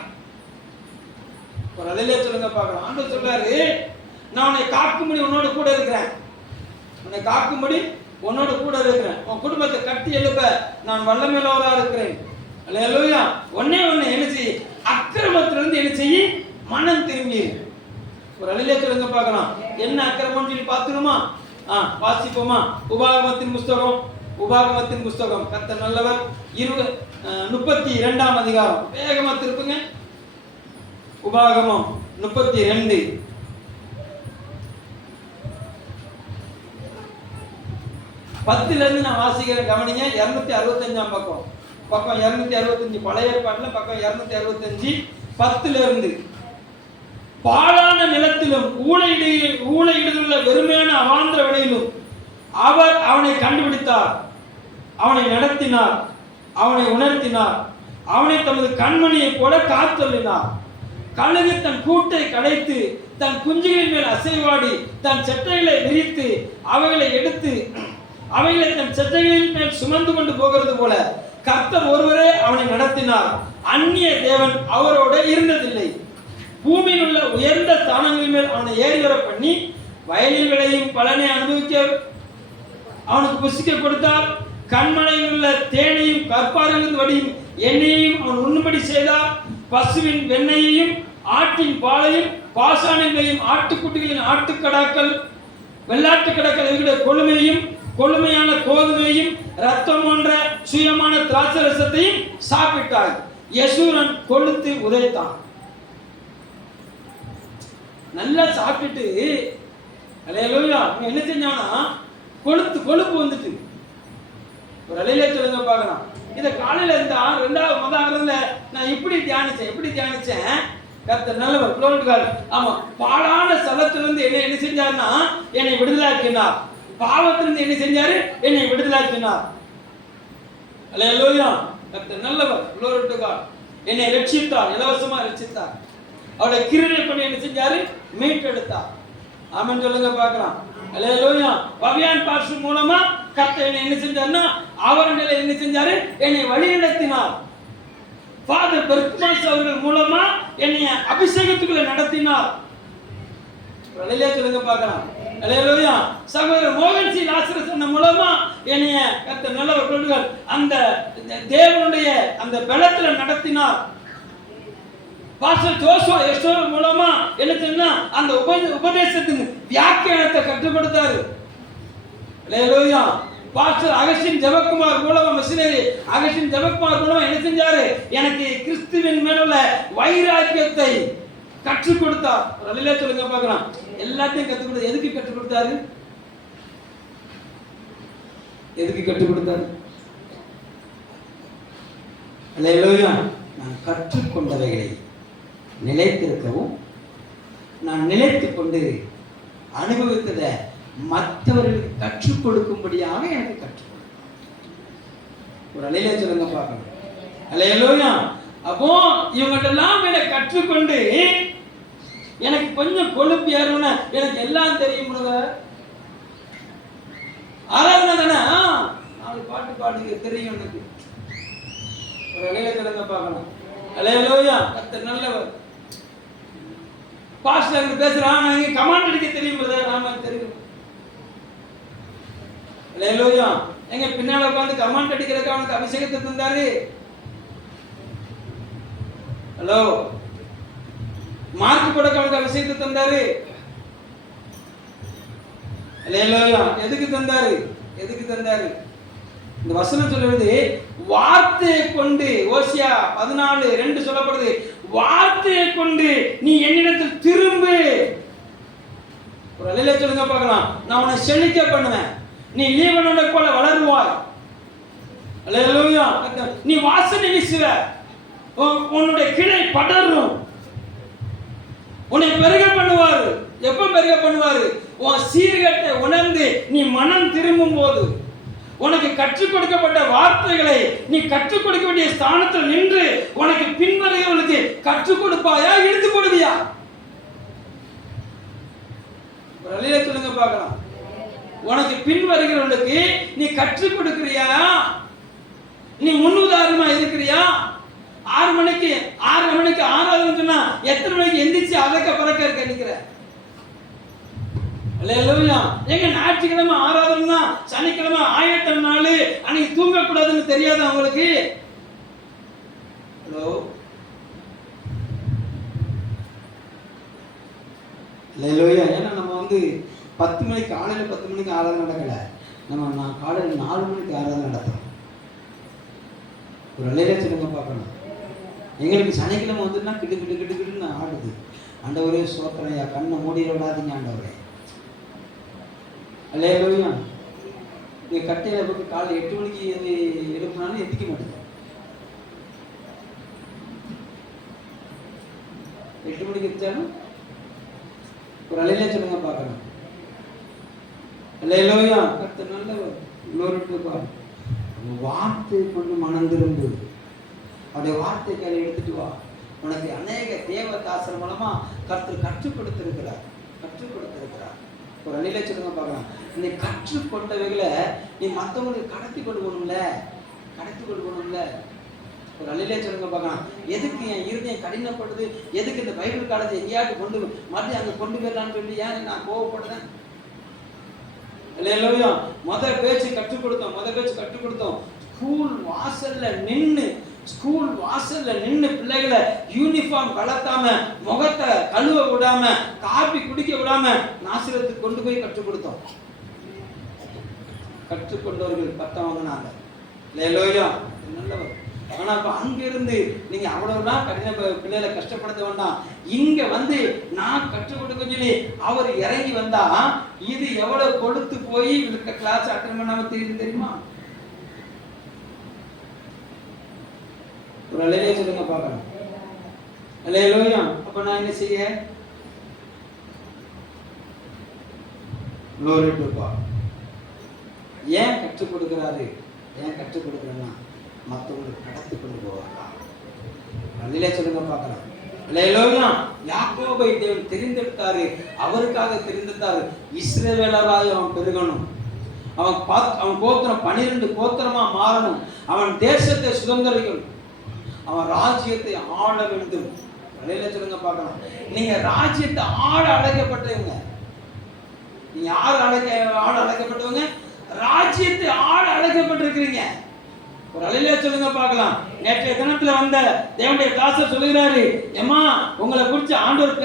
ஒரு அதிலே சொல்லுங்க பார்க்கலாம். ஆண்டவர் சொல்றாரு, நான் உன்னை காக்கும்படி உன்னோடு கூட இருக்கிறேன். உன் குடும்பத்தை கட்டி எழுப்ப நான் வல்லமையுள்ளவரா இருக்கிறேன். அல்லேலூயா. ஒண்ணே என்ன செய்ய, அக்கிரமத்திலிருந்து என்ன செய்ய, மனம் திரும்பி. ஒரு அதிலே சொல்லுங்க பார்க்கலாம். என்ன அக்கிரமம் சொல்லி பார்த்துருமா? வாசிப்போமா? உபாகமத்தின் புஸ்தகம் கர்த்தர் நல்லவர். 32ஆம் அதிகாரம். வேகமா திருப்புங்க. உபாகமம் 32. 10ல இருந்து நான் வாசிக்கிறேன், கவனிங்க. 265ஆம் பக்கம் 265 பழைய ஏற்பாட்டுல பக்கம் 265 10ல இருந்து. பாழான நிலத்திலும் ஊழையிடுள்ள வெறுமையான அவாந்திர வெளியிலும் அவர் அவனை கண்டுபிடித்தார், அவனை நடத்தினார், அவனை உணர்த்தினார், அவனை தமது கண்மணியை போல காத்தொள்ளினார். கழுகு தன் கூட்டை கலைத்து தன் குஞ்சுகளின் மேல் அசைவாடி தன் செட்டைகளை விரித்து அவைகளை எடுத்து அவைகளை தன் செட்டைகளின் மேல் சுமந்து கொண்டு போகிறது போல கர்த்தர் ஒருவரே அவனை நடத்தினார். அந்நிய தேவன் அவரோட இருந்ததில்லை. பூமியில் உள்ள உயர்ந்த ஸ்தானங்களின் மேல் அவனை ஏறி வர பண்ணி வயலில் விளையும் பலனை அனுபவிக்க அவனுக்கு புசிக்க கொடுத்தார். கண்மலையில் உள்ள தேனையும் கற்பாரிலிருந்து வடியும் எண்ணெயையும் அவன் உண்ணும்படி செய்தார். பசுவின் வெண்ணெயையும் ஆட்டின் பாலையும் பாசானின் மேயும் ஆட்டுக்குட்டிகளின் ஆட்டுக்கடாக்கள் வெள்ளாட்டுக்கடாக்கள் இவர்களுடைய கொழுமையான கோதுமையும் ரத்தம் போன்ற சுயமான திராட்சை ரசத்தையும் சாப்பிட்டார். யசூரன் கொழுத்து உதைத்தான். நல்லா சாப்பிட்டுட்டு அல்லேலூயா என்ன செஞ்சானா கொழுப்பு வந்துட்டு ஒரு அலையிலே சொல்லுங்க பார்க்கலாம். இதை காலையில இருந்தா ரெண்டாவது மதாகிறதுல நான் எப்படி தியானிச்சேன் கர்த்தர் நல்லவர் குளோரிகால். ஆமா, பாழான ஸ்தலத்திலிருந்து என்ன செஞ்சாருன்னா என்னை விடுதலாக்கினார். பாவத்திலிருந்து என்ன செஞ்சாரு? என்னை விடுதலாக்கினார். அல்லேலூயா கர்த்தர் நல்லவர் குளோரிகால். என்னை ரட்சித்தார், இலவசமா ரட்சித்தார். அவருடைய கிருபை பண்ணி என்ன செஞ்சாரு? மீட்டெடுத்தார். ஆமென் சொல்லுங்க பார்க்கலாம். அல்லேலூயா. பவியான் பாஸ்டர் மூலமா கர்த்தர் என்னை என்ன செஞ்சாருன்னா அவர்களை என்ன செஞ்சாரு? என்னை வழிநடத்தினார். ஃபாதர் பெர்க்மாஸ் அவர்கள் மூலமா என்னை அபிஷேகத்துக்குள்ள நடத்தினார். அல்லேலூயா சொல்லுங்க பார்க்கலாம். அல்லேலூயா. சகோதரர் மோகன் சி லாசரஸ் மூலமா என்னை கர்த்தர் நல்லவர் அந்த தேவனுடைய அந்த பலத்துல நடத்தினார். பாஸ்டர் ஜோசுவா எஸ்டோர் மூலமா என்ன சொன்னா அந்த உபதேசத்தின் வியாக்கியானத்தை கற்றுக் கொடுத்தாரு. அல்லேலூயா. பாஸ்டர் அகஸ்டின் ஜெபக்குமார் மூலமா மிஷனரி அகஸ்டின் ஜெபக்குமார் மூலமா என்ன செஞ்சாரு? எனக்கு கிறிஸ்துவின் மேலுள்ள வைராக்கியத்தை கற்றுக் கொடுத்தார். அல்லேலூயா சொல்லுங்க பார்க்கலாம். எல்லாத்தையும் கற்றுக் கொடுத்தாரு. எதுக்கு கற்றுக் கொடுத்தாரு? அல்லேலூயா. நான் கற்றுக்கொண்டவைகளை நிலைத்திருக்கவும் நான் நிலைத்துக் கொண்டு அனுபவித்ததை மற்றவர்களுக்கு கற்றுக் கொடுக்கும்படியாக எனக்கு கற்றுக் கொடுத்தார். ஒரு அலையில சொல்லுங்க பார்க்கணும். அல்லேலூயா. அப்போ இவங்கெல்லாம் என்னை கற்றுக்கொண்டு எனக்கு கொஞ்சம் கொழுப்பு ஏறும்னா எனக்கு எல்லாம் தெரியும். ஆராதனை தானே, நாலு பாட்டு பாடுங்க தெரியும் எனக்கு. ஒரு அலையில சொல்லுங்க பார்க்கலாம். அல்லேலூயா கர்த்தர் நல்லவர். பாஸ்டர் பேசுறான், எனக்கு கமாண்ட் அடிக்க தெரியும் பிரதர். நாம தெரியும். அல்லேலூயா. எங்க பின்னால உட்கார்ந்து கமாண்ட் அடிக்கிறதுக்கு அவனுக்கு அபிஷேகத்தை தந்தாரு. ஹலோ, மார்க் போட அவனுக்கு அபிஷேகத்தை தந்தாரு. அல்லேலூயா. எதுக்கு தந்தாரு? இந்த வசனம் சொல்லுவது வார்த்தையை கொண்டு, ஓசியா 14:2 சொல்லப்படுது, வார்த்தையை கொண்டு நீ என்னிடத்தில் திரும்பு. ஒரு அலையில சொல்லுங்க பார்க்கலாம். நான் உன்னை செழிக்க பண்ணுவேன். நீ லீவனோட போல வளருவாய். அல்லேலூயா. நீ வாசனை வீசுவ. உன்னுடைய கிளை படரும். உன்னை பெருக பண்ணுவாரு. எப்ப பெருக பண்ணுவாரு? உன் சீர்கேட்டை உணர்ந்து நீ மனம் திரும்பும் போது உனக்கு கற்றுக் கொடுக்கப்பட்ட வார்த்தைகளை நீ கற்றுக் கொடுக்க வேண்டிய ஸ்தானத்தில் நின்று உனக்கு பின்வருகிறவர்களுக்கு கற்றுக் கொடுப்பாயா, எடுத்து கொடுவியா? ஒரு அலையில சொல்லுங்க பார்க்கலாம். உனக்கு பின்வருகிறவர்களுக்கு நீ கற்றுக் கொடுக்கிறியா? நீ முன்னுதாரணமா இருக்கிறியா? 6 மணிக்கு ஆராதனை சொன்னா எத்தனை மணிக்கு எந்திரிச்சு அதக்க பறக்க இருக்க நிக்கிற? அல்லேலூயா. எங்க ஞாயிற்றுக்கிழமை ஆராதனை, சனிக்கிழமை ஆயத்தம் நாள், அன்னைக்கு தூங்க கூடாதுன்னு தெரியாத அவங்களுக்கு? ஹலோ, அல்லேலூயா. ஏன்னா நம்ம 10 மணிக்கு காலையில 10 மணிக்கு ஆராதனை நடக்கல. நான் காலையில 4 மணிக்கு ஆராதனை நடத்துறோம். ஒரு அல்லேலூயா சொல்லுங்க பார்க்கணும். எங்களுக்கு சனிக்கிழமை வந்துன்னா கிட்டு கிட்டு கிட்டு கிட்டுன்னு ஆடுது. ஆண்டவரே சோத்திரையா, கண்ணை மூடிட விடாதீங்க ஆண்டவரே. அல்லேலூயா. நீ கட்டையில போட்டு காலை 8 மணிக்கு எழுப்பினாலும் எந்திக்க மாட்டேங்க. 8 மணிக்கு எத்தாலும் ஒரு அலையில சொல்லுங்க பார்க்கணும். அல்லேலூயா. கர்த்தர் நல்லவர். குளோரிஃபை. வார்த்தை கொண்டு மனம் திரும்பு. அவருடைய வார்த்தை கையில எடுத்துட்டு வா. உனக்கு அநேக தேவதாசர் மூலமா கர்த்தர் கற்றுக் கொடுத்திருக்கிறார். ஒரு அழில சொல்லுங்க பார்க்கலாம். நீ கற்றுக்கொண்டவைகளை நீ மற்றவங்களுக்கு கடத்தி கொடுக்கணும்ல. ஒரு அழிலே சொல்லுங்க பார்க்கலாம். எதுக்கு என் இருதயம் கடினப்படுது, எதுக்கு இந்த பைபிள் காலத்தை எங்கேயாவது மறுபடியும் அங்கே கொண்டு போயிடலான்னு சொல்லி ஏன் நான் கோவப்படுறேன்? இல்லையா? முதல் பேச்சு கற்றுக் கொடுத்தோம். ஸ்கூல் வாசல்ல நின்று பிள்ளைகளை யூனிஃபார்ம் கலத்தாம, முகத்தை கழுவ விடாம, காபி குடிக்க விடாம நாசிரத்துக்கு கொண்டு போய் கற்றுக் கொடுத்தோம். கற்றுக்கொண்டவர்கள் பட்டம் வாங்கினாங்க. இல்லையா? நல்லவர். ஆனா இப்ப அங்கிருந்து நீங்க அவ்வளவுதான் கடின பிள்ளைகளை கஷ்டப்படுத்த வேண்டாம். இங்க வந்து நான் கற்றுக் கொடுக்க சொல்லி அவர் இறங்கி வந்தா இது எவ்வளவு கொடுத்து போய் கிளாஸ் அட்டன் பண்ணாம தெரியுமா? ஒரு அலையிலே சொல்லுங்க பார்க்கலாம். அல்லேலூயா. அப்ப நான் என்ன செய்ய? Glory to God. ஏன் கற்றுக் கொடுக்கிறாரு? கற்றுக்கொடுக்கிறேன்னா மற்றவங்களுக்கு கடத்தி கொண்டு போவாரா? அல்லேலூயா சொல்லுங்க பார்க்கலாம். அல்லேலூயா. யாக்கோபை தேவன் தெரிந்தெடுத்தாரு. அவருக்காக தெரிந்தெடுத்தாரு. இஸ்ரவேலராய் அவன் பெருகணும். அவன் கோத்திரம் 12 கோத்திரமா மாறணும். அவன் தேசத்தை சுதந்திரிக்கணும். அவன் ராஜ்யத்தை ஆள வேண்டும். சொல்லுங்க பார்க்கலாம். நீங்க ராஜ்யத்தை ஆள அழைக்கப்பட்டவங்க. நீங்க ஆள அழைக்கப்பட்டவங்க, ராஜ்யத்தை ஆள அழைக்கப்பட்டிருக்கிறீங்க. ஒரு அலையிலே சொல்லுங்க பார்க்கலாம். நேற்றைய தினத்துல வந்த தேவனுடைய தாசர் சொல்லுகிறாரு, ஏமா உங்களை குறிச்சு ஆண்டவர்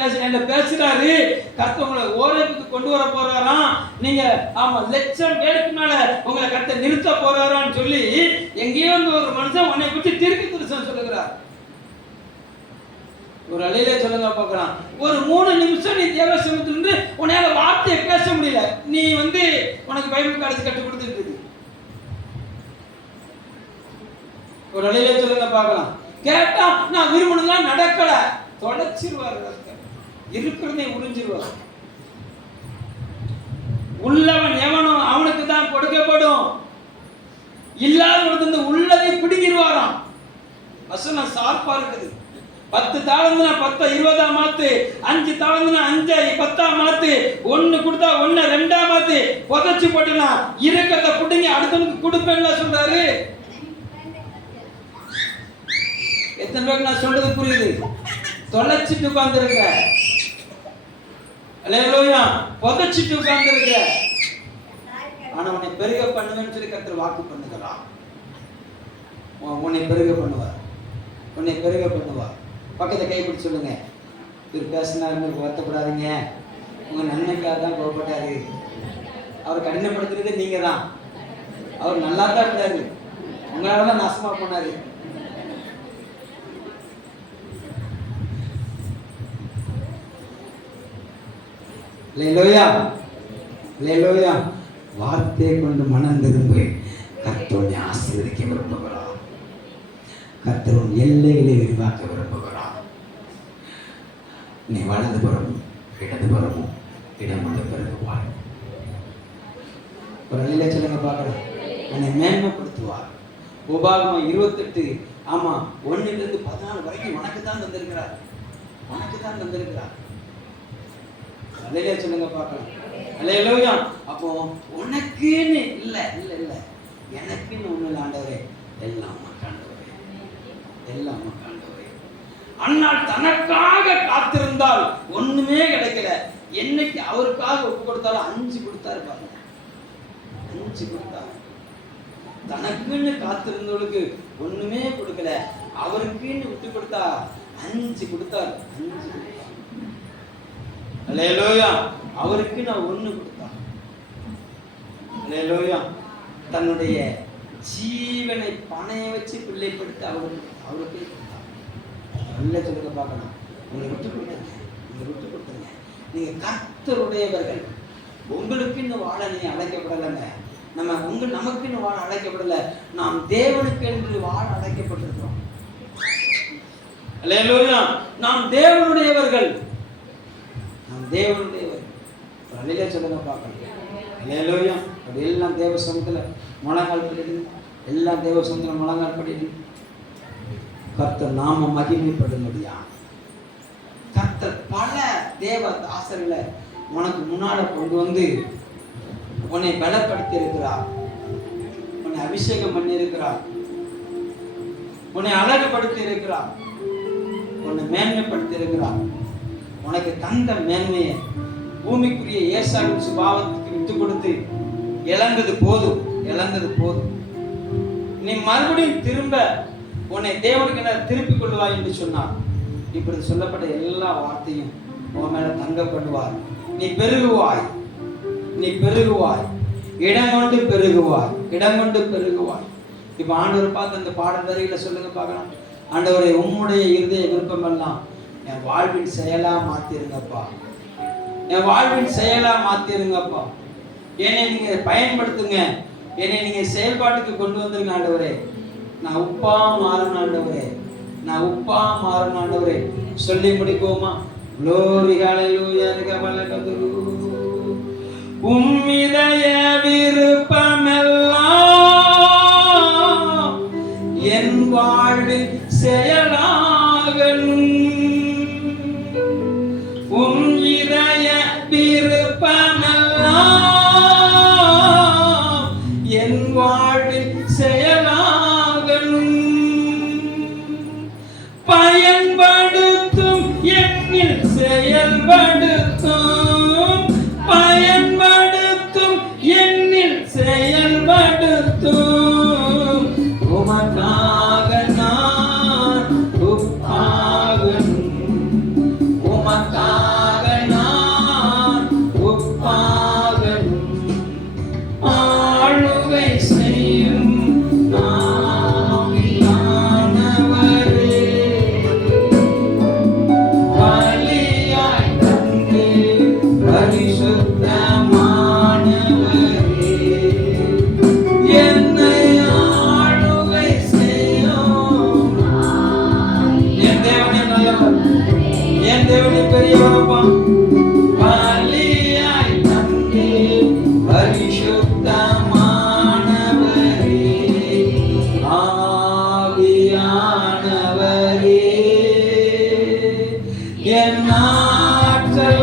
பேசுறாரு. கர்த்தர் உங்களை ஓரத்துக்கு கொண்டு வர போறாராம். நீங்க லட்சம் பேருக்கு மேல உங்களை கர்த்தர் நிறுத்த போறாரான்னு சொல்லி எங்கேயோ ஒரு மனுஷன் உன்னை குறிச்சு திருப்பி திருச்சம் சொல்லுகிறார். ஒரு அலையிலே சொல்லுங்க பார்க்கலாம். ஒரு 3 நிமிஷம் நீ தேவ சமூகத்திலிருந்து உன்னால வார்த்தையை பேச முடியல. நீ உனக்கு பைபிள் காலேஜ் கற்றுக் கொடுத்துட்டு இருக்கு. ஒரு அலையிலே சொல்லுங்க பார்க்கலாம். கேட்டா நான் விரும்பினதெல்லாம் நடக்கல, தொலைச்சிருவார். இருக்கிறதே உறிஞ்சிருவார். உள்ளவன் எவனோ அவனுக்கு தான் கொடுக்கப்படும். இல்லாதவனுக்கு உள்ளதை பிடிங்கிடுவாராம். வசனம் சார்பா இருக்குது. 10 தாளந்துனா 10 20 மாத்து, 5 தாளந்துனா 5 10 மாத்து, 1 கொடுத்தா 1 2 மாத்து, புதைச்சு போட்டுனா இருக்கிறத புடிங்க அடுத்தவனுக்கு கொடுப்பேன்னு சொல்றாரு. எத்தனை பேருக்கு நான் சொல்றது புரியுது? தொலைச்சிட்டு உட்கார்ந்துருக்க. அல்லேலூயா. புதைச்சிட்டு உட்கார்ந்துருக்க. ஆனா உன்னை பெருக பண்ணுவேன்னு சொல்லி கர்த்தர் வாக்கு பண்ணுகிறார். உன்னை பெருக பண்ணுவார். பக்கத்தை கைப்பிடி சொல்லுங்க. இவர் பேசினாருன்னு வருத்தப்படாதீங்க. உங்க நன்மைக்காக தான் கோபப்பட்டாரு. அவர் கடினப்படுத்துறது நீங்க தான். அவர் நல்லா தான் இருந்தாரு, உங்களால தான் நாசமா போனாரு. அல்லேலூயா. வார்த்தையை கொண்டு மனம் திரும்பு. கர்த்தரை ஆசீர்வதிக்க விரும்புகிறார். கர்த்தர் எல்லைகளை விரிவாக்க விரும்புகிறார். நீ வலதுபுறமும் இடதுபுறமும் இடமுள்ள பிறகு வாழ். ஒரு அலையில சொல்லுங்க பார்க்கலாம். என்னை மேன்மைப்படுத்துவார். உபாகமம் 28 1 to 14 வரைக்கும் உனக்கு தான் தந்திருக்கிறார். அல்லேலூயா சொல்லுங்க பார்க்கலாம். அல்லேலூயா. அப்போ உனக்குன்னு இல்ல எனக்குன்னு ஒண்ணு இல்லை ஆண்டவரே. எல்லாம் ஆண்டவரே. அண்ணால் தனக்காக காத்திருந்தால் ஒண்ணுமே கிடைக்கல. என்னைக்கு அவருக்காக ஒப்பு கொடுத்தாலும் 5 கொடுத்தாரு பாருங்க. 5 கொடுத்தாரு. தனக்குன்னு காத்திருந்தவளுக்கு ஒண்ணுமே கொடுக்கல. அவருக்குன்னு விட்டு கொடுத்தா 5 கொடுத்தாரு. அல்லேலூயா. அவருக்கு நான் 1 கொடுத்தான். அல்லேலூயா. தன்னுடைய ஜீவனை பணைய வச்சு பிள்ளைப்படுத்தி அவருக்கு கொடுத்தான். நல்ல சொல்லுங்க பார்க்கலாம். உங்களை விட்டு கொடுத்துருங்க. நீங்க கர்த்தருடையவர்கள். உங்களுக்கு இன்னும் வாழ நீங்க அழைக்கப்படலைங்க. நமக்கு இன்னும் வாழ அழைக்கப்படல. நாம் தேவனுக்கு என்று வாழ அழைக்கப்பட்டிருக்கிறோம். அல்லேலூயா. நாம் தேவனுடையவர்கள். அலையிலே சொல்லுங்க பார்க்கலாம். அல்லேலூயா. அது எல்லாம் தேவ சமூகத்துல முழங்கால் படிடு. எல்லாம் தேவ சமூகத்துல முழங்கால் படிடு. கர்த்தர் நாம மகிமைப்படும்படியா கர்த்தர் பல தேவ தாசர்களை உனக்கு முன்னால கொண்டு வந்து உன்னை பலப்படுத்தி இருக்கிறார், உன்னை அபிஷேகம் பண்ணி இருக்கிறார், உன்னை அழகுபடுத்தி இருக்கிறார், உன்னை மேன்மைப்படுத்தி இருக்கிறார். உனக்கு தந்த மேன்மையை பூமிக்குரிய ஏசாவின் சுபாவத்துக்கு விட்டு கொடுத்து இழந்தது போதும். நீ மறுபடியும் திரும்ப உன்னை தேவனுக்கு திருப்பிக் கொள்வாய் என்று சொன்னார். இப்படி சொல்லப்பட்ட எல்லா வார்த்தையும் உன் மேல தங்க பண்ணுவார். நீ பெருகுவாய், இடம் கொண்டு பெருகுவாய். இப்ப ஆண்டவர் பார்த்து அந்த பாடல் வரியில சொல்லுங்க பார்க்கலாம். ஆண்டவரை உம்முடைய இருதய விருப்பம் எல்லாம் என் வாழ்வின் செயலா மாத்திருங்கப்பா, என்னை நீங்க பயன்படுத்துங்க, என்னை நீங்க செயல்பாட்டுக்கு கொண்டு வந்துருங்க ஆண்டவரே. நான் உப்பா மாறணும் ஆண்டவரே, சொல்லி முடிப்போமா? Glory, hallelujah, உம்மிதய விருப்பமெல்லாம் என் வாழ்வில் செயலாகணும். உம் இதய விருப்பமெல்லாம் என் வாழ்வில் செயலாகணும். பயன்படுத்தும் என்னில் செயல்படுத்தும், உமக்காக நான் உப்பாகணும். ஆளுகை செய்யும் ஆவியானவரே, பலியாய் தந்து பரிசுத்தமானவரே, என்னை ஆளுகை செய்யும். என் தேவனே நல்லவர், என் தேவனே பெரியவரப்பா. பலியாய் தந்து பரிசுத்தமானவரே, ஆவியானவரே, என் ஆற்றலானவரே,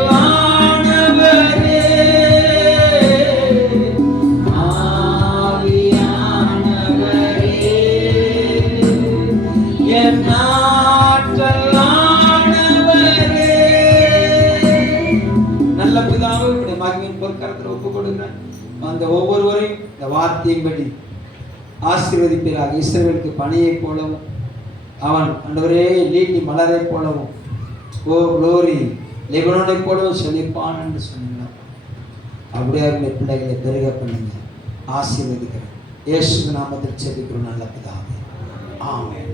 ஆவியானவரே, என் ஆற்றலானவரே. நல்ல பிதாவே, உடைய மகிமையின் பொற்கரத்தில் ஒப்புக் கொடுக்கிறேன். அந்த ஒவ்வொருவரையும் இந்த வார்த்தையின்படி ஆசீர்வதிப்பீராக. இஸ்ரவேலுக்கு பனியை போலவும் அவன் ஆண்டவரே லீலி மலரை போலவும், ஓ குளோரி லெபனோனை போலவும் செழிப்பான் என்று சொன்னீங்க. அப்படியே அவருடைய பிள்ளைகளை பெருக பண்ணுங்க, ஆசீர்வதிக்கிறேன். இயேசு நாமத்தில் செபிக்கிறோம் நல்ல பிதாவே, ஆமென்.